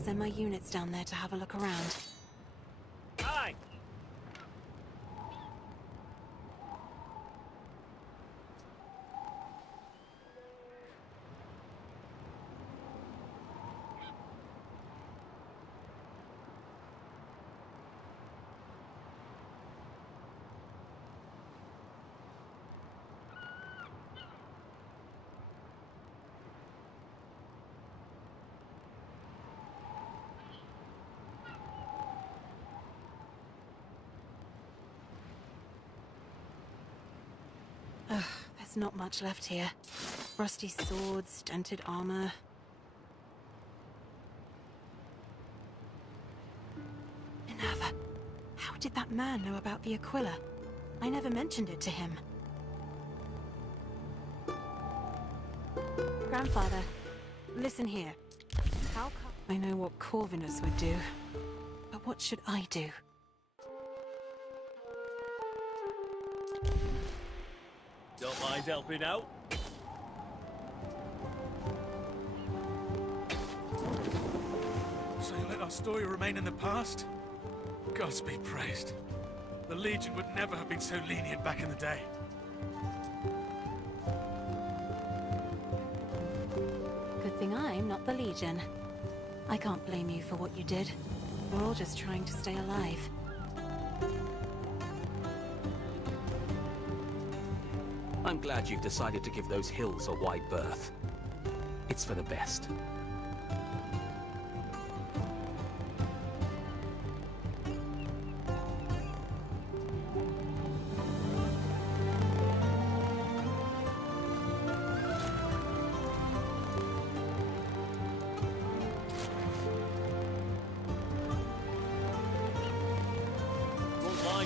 Send my units down there to have a look around. Aye. There's not much left here. Rusty swords, dented armor. Minerva, how did that man know about the Aquila? I never mentioned it to him. Grandfather, listen here. How come I know what Corvinus would do, but what should I do? Don't mind helping out. So you let our story remain in the past? Gods be praised. The Legion would never have been so lenient back in the day. Good thing I'm not the Legion. I can't blame you for what you did. We're all just trying to stay alive. I'm glad you've decided to give those hills a wide berth. It's for the best.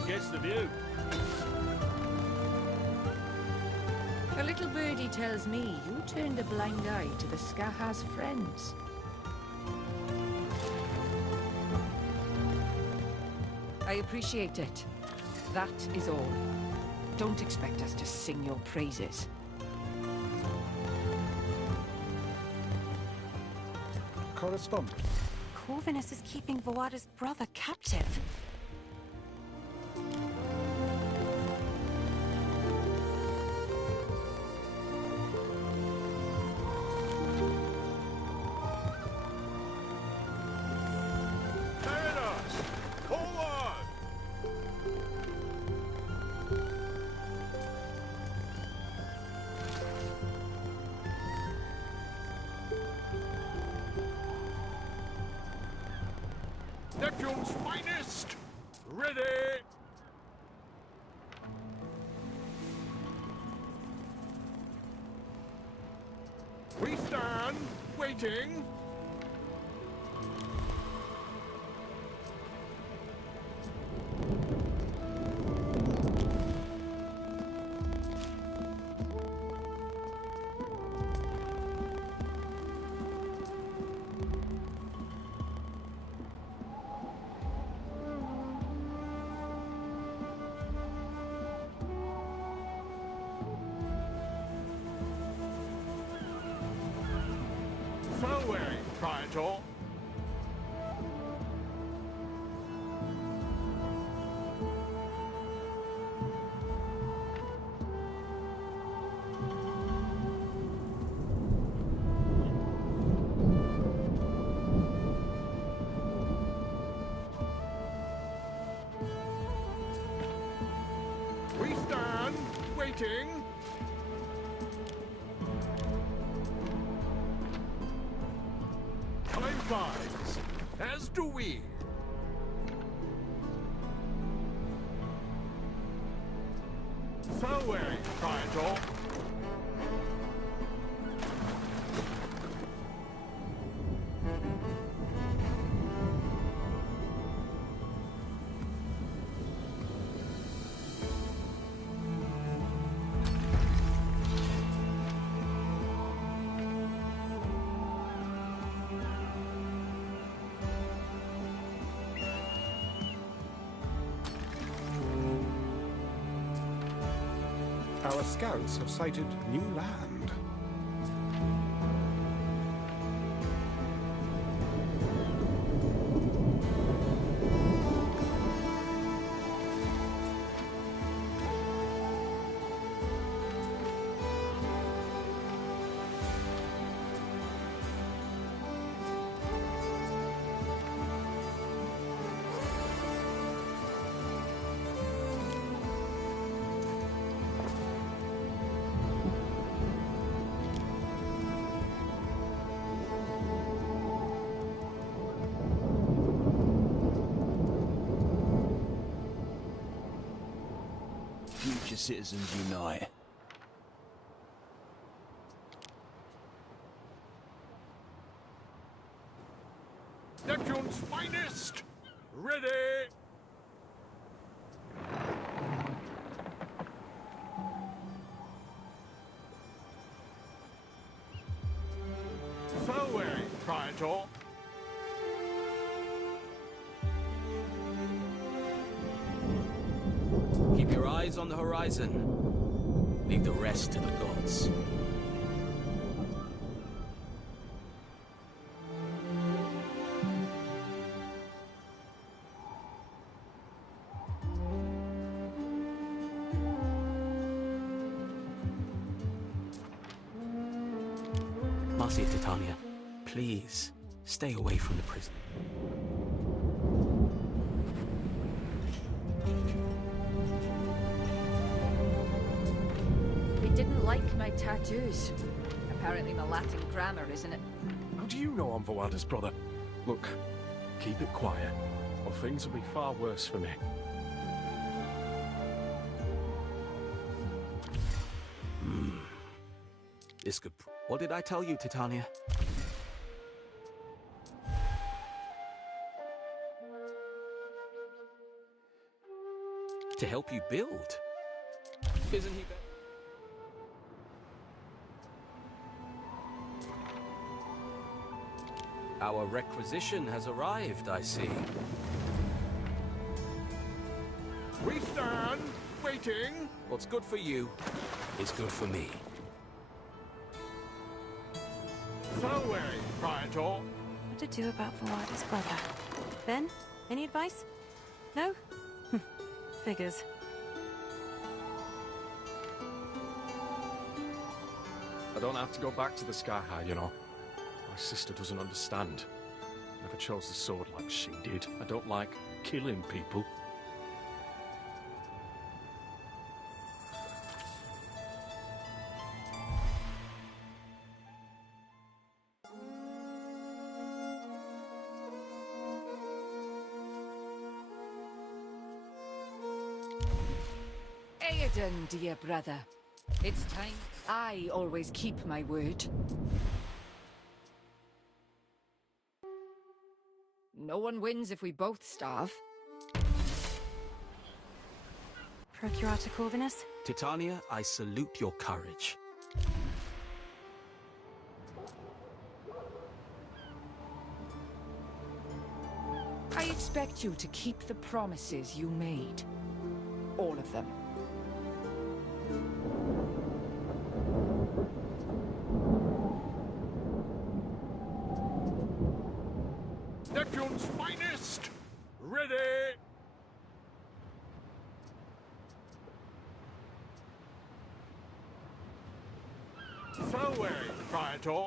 gets the view. A little birdie tells me you turned a blind eye to the Skaha's friends. I appreciate it. That is all. Don't expect us to sing your praises. Correspondent. Corvinus is keeping Voada's brother captive. Neptune's finest! Ready! We stand, waiting. Fareway, Praetor. We stand, waiting. Time flies, as do we. Fareway, Praetor. Our scouts have sighted new land. Future citizens unite. Neptune's finest! Ready! Fareway, Praetor. Keep your eyes on the horizon. Leave the rest to the gods. Marcia Titania, please, stay away from the prison. They didn't like my tattoos. Apparently my Latin grammar, isn't it? How do you know I'm Voada's brother? Look, keep it quiet, or things will be far worse for me. This could... What did I tell you, Titania? To help you build? Isn't he better? Our requisition has arrived, I see. We stand, waiting. What's good for you is good for me. So Praetor. What to do about Vawada's brother? Ben, any advice? No? Figures. I don't have to go back to the Sky High, you know. My sister doesn't understand. Never chose the sword like she did. I don't like killing people. Aedan, dear brother. It's time. I always keep my word. No one wins if we both starve. Procurator Corvinus? Titania, I salute your courage. I expect you to keep the promises you made. All of them. Neptune's finest! Ready! So Praetor.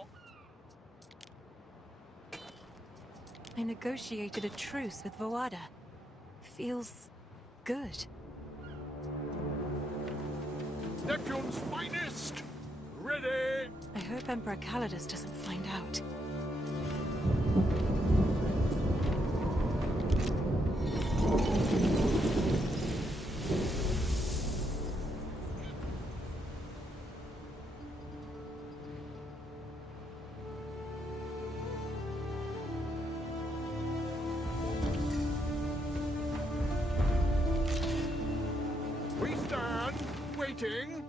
I negotiated a truce with Vawada. Feels good. Neptune's finest! Ready! I hope Emperor Calidus doesn't find out. We stand, waiting.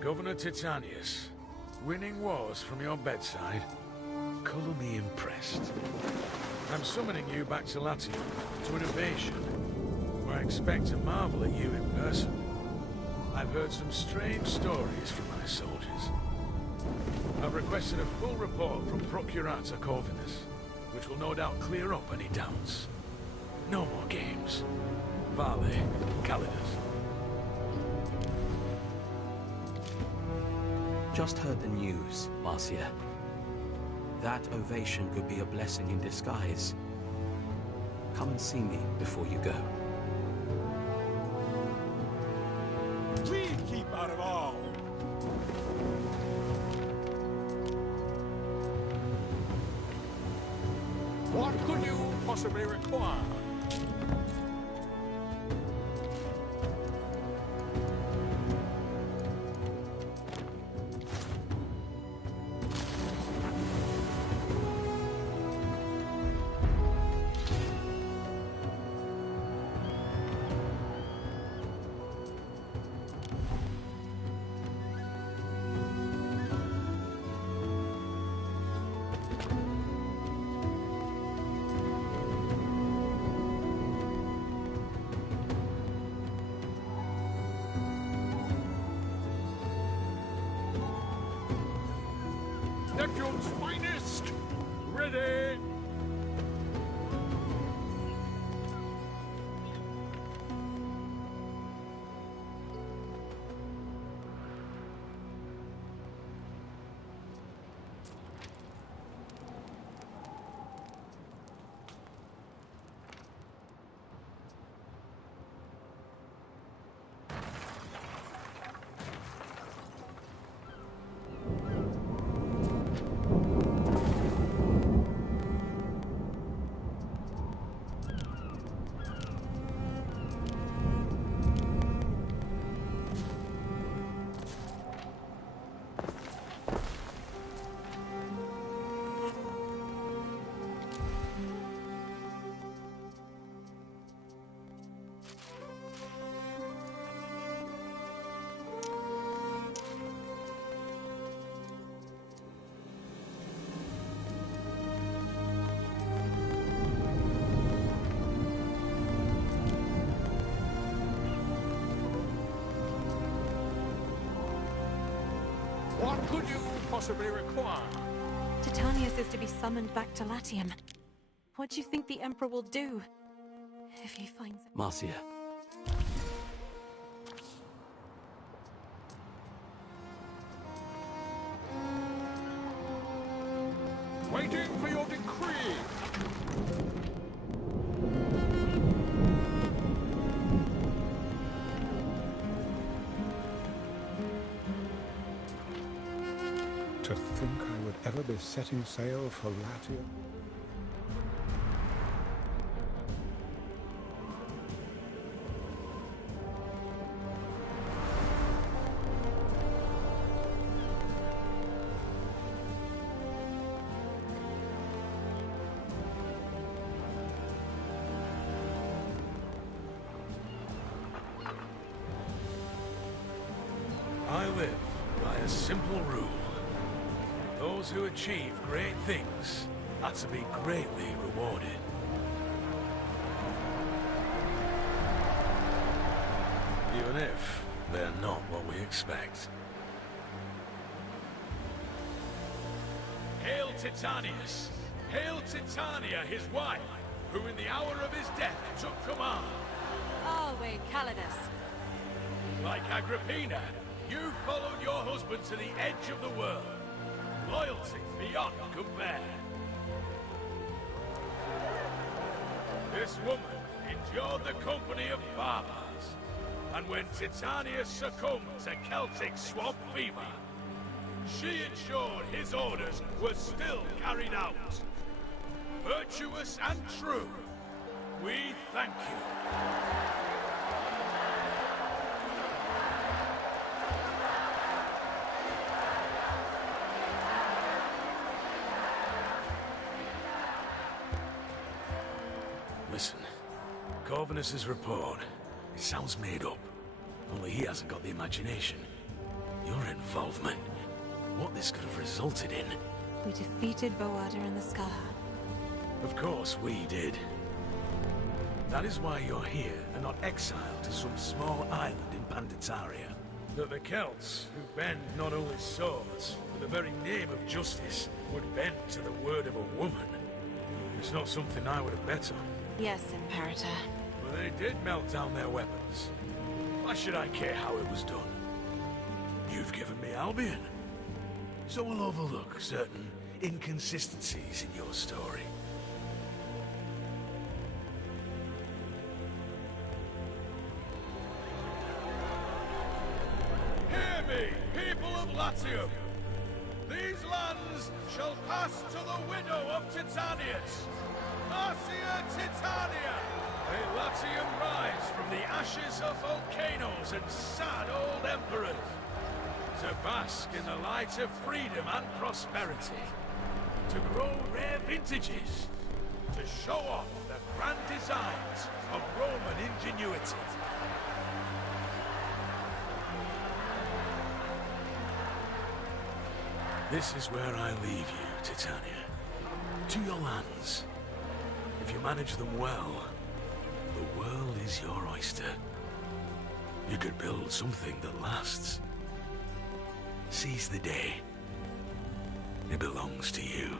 Governor Titanius, winning wars from your bedside? Colour me impressed. I'm summoning you back to Latium, to an invasion, where I expect to marvel at you in person. I've heard some strange stories from my soldiers. I've requested a full report from Procurator Corvinus, which will no doubt clear up any doubts. No more games. Vale, Calidus. Just heard the news, Marcia. That ovation could be a blessing in disguise. Come and see me before you go. We keep out of all. What could you possibly require? possibly require? Titanius is to be summoned back to Latium. What do you think the Emperor will do if he finds it? Marcia. Waiting for your decree. To think I would ever be setting sail for Latium. I live by a simple rule. Those who achieve great things are to be greatly rewarded. Even if they're not what we expect. Hail Titanius! Hail Titania, his wife, who in the hour of his death took command. Always, Calidus. Like Agrippina, you followed your husband to the edge of the world. Loyalty beyond compare. This woman endured the company of barbars. And when Titanius succumbed to Celtic swamp fever, she ensured his orders were still carried out. Virtuous and true, we thank you. Listen, Corvinus's report, it sounds made up. Only he hasn't got the imagination. Your involvement, what this could have resulted in. We defeated Voada in the Scar. Of course we did. That is why you're here and not exiled to some small island in Panditaria. That the Celts, who bend not only swords, but the very name of justice, would bend to the word of a woman. It's not something I would have bet on. Yes, Imperator. But they did melt down their weapons. Why should I care how it was done? You've given me Albion. So we'll overlook certain inconsistencies in your story. Hear me, people of Latium! These lands shall pass to the widow of Titanius, Marcia Titania! May Latium rise from the ashes of volcanoes and sad old emperors, to bask in the light of freedom and prosperity, to grow rare vintages, to show off the grand designs of Roman ingenuity. This is where I leave you, Titania. To your lands. If you manage them well, the world is your oyster. You could build something that lasts. Seize the day. It belongs to you.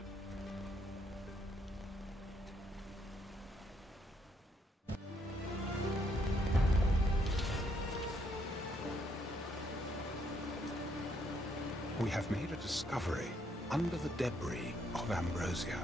We have made a discovery under the debris of Ambrosia.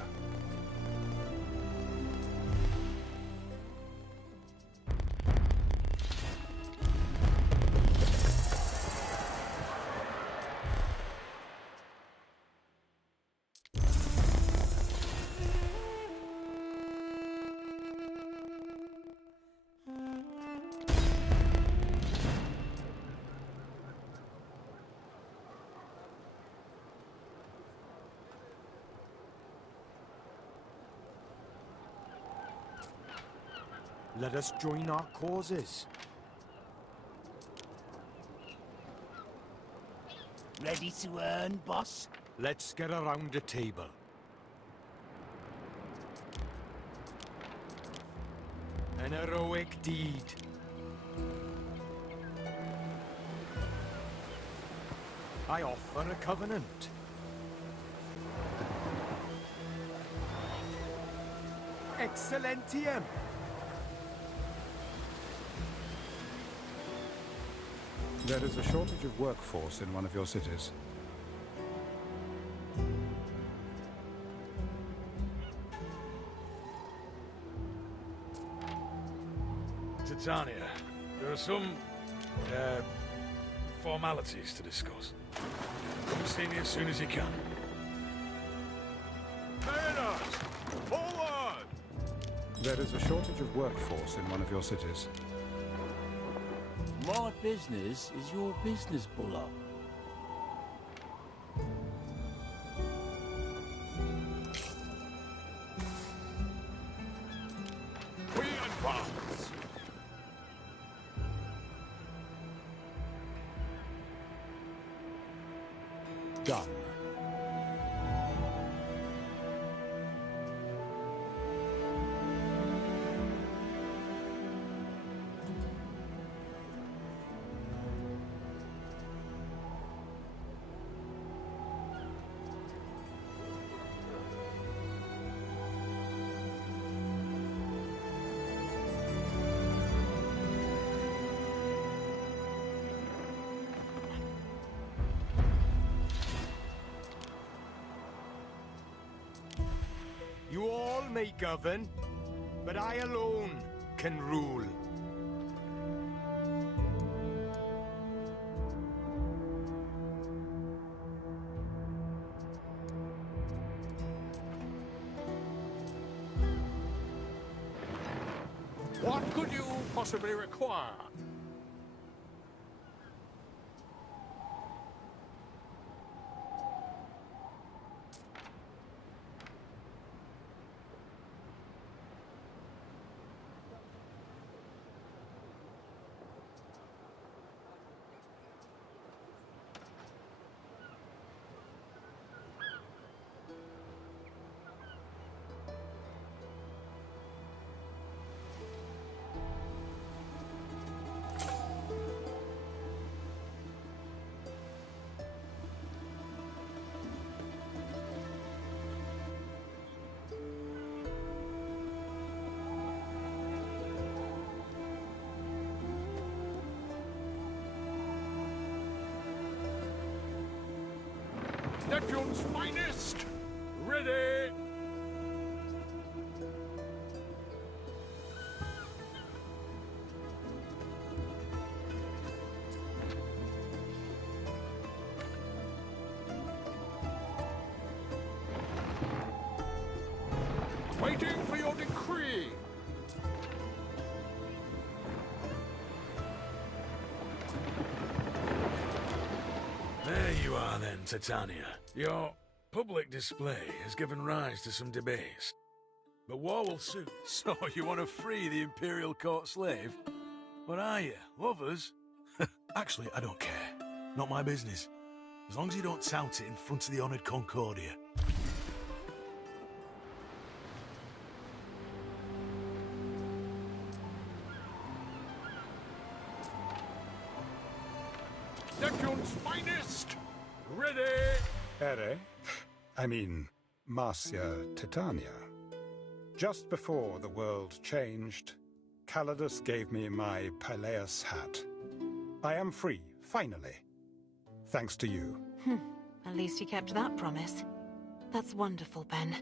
Let us join our causes. Ready to earn, boss? Let's get around the table. An heroic deed. I offer a covenant. Excellentium! There is a shortage of workforce in one of your cities. Titania, there are some, formalities to discuss. Come see me as soon as you can. Mariners! Forward! There is a shortage of workforce in one of your cities. My business is your business, Buller. We advance! Done. You all may govern, but I alone can rule. What could you possibly require? Neptune's finest! Ready! Waiting for your decree! There you are then, Titania. Your public display has given rise to some debates. But war will soon. So you want to free the Imperial Court slave? What are you, lovers? Actually, I don't care. Not my business. As long as you don't tout it in front of the honoured Concordia. Neptune's finest! Ready! Ere? I mean, Marcia Titania. Just before the world changed, Calidus gave me my Pyleus hat. I am free, finally. Thanks to you. At least you kept that promise. That's wonderful, Ben.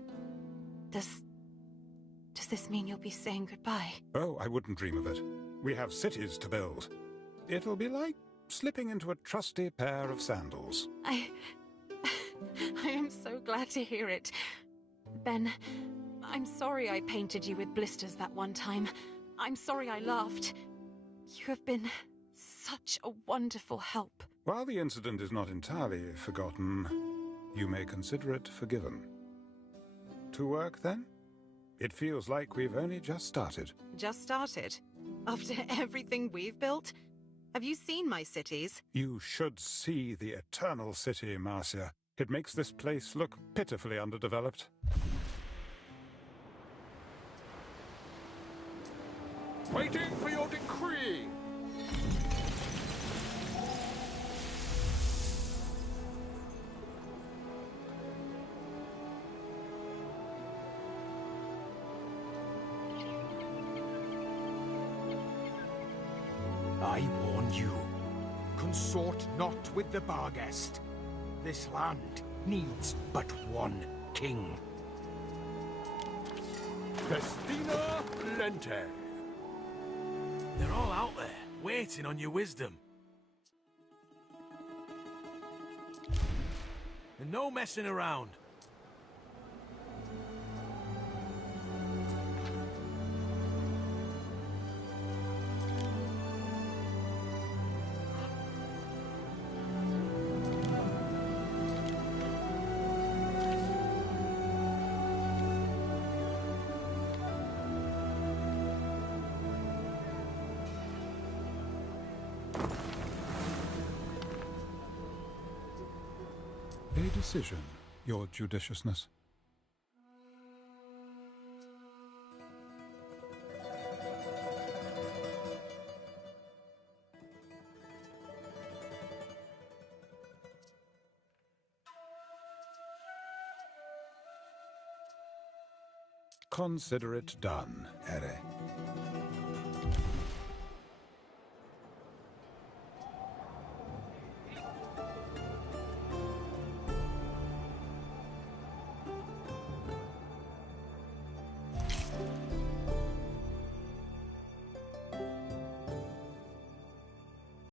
Does this mean you'll be saying goodbye? Oh, I wouldn't dream of it. We have cities to build. It'll be like slipping into a trusty pair of sandals. I am so glad to hear it. Ben, I'm sorry I painted you with blisters that one time. I'm sorry I laughed. You have been such a wonderful help. While the incident is not entirely forgotten, you may consider it forgiven. To work, then? It feels like we've only just started. Just started? After everything we've built? Have you seen my cities? You should see the Eternal City, Marcia. It makes this place look pitifully underdeveloped. Waiting for your decree! I warn you, consort not with the Barghest. This land needs but one king. Festina Lente. They're all out there, waiting on your wisdom. And no messing around. A decision, your judiciousness. Consider it done, Ere.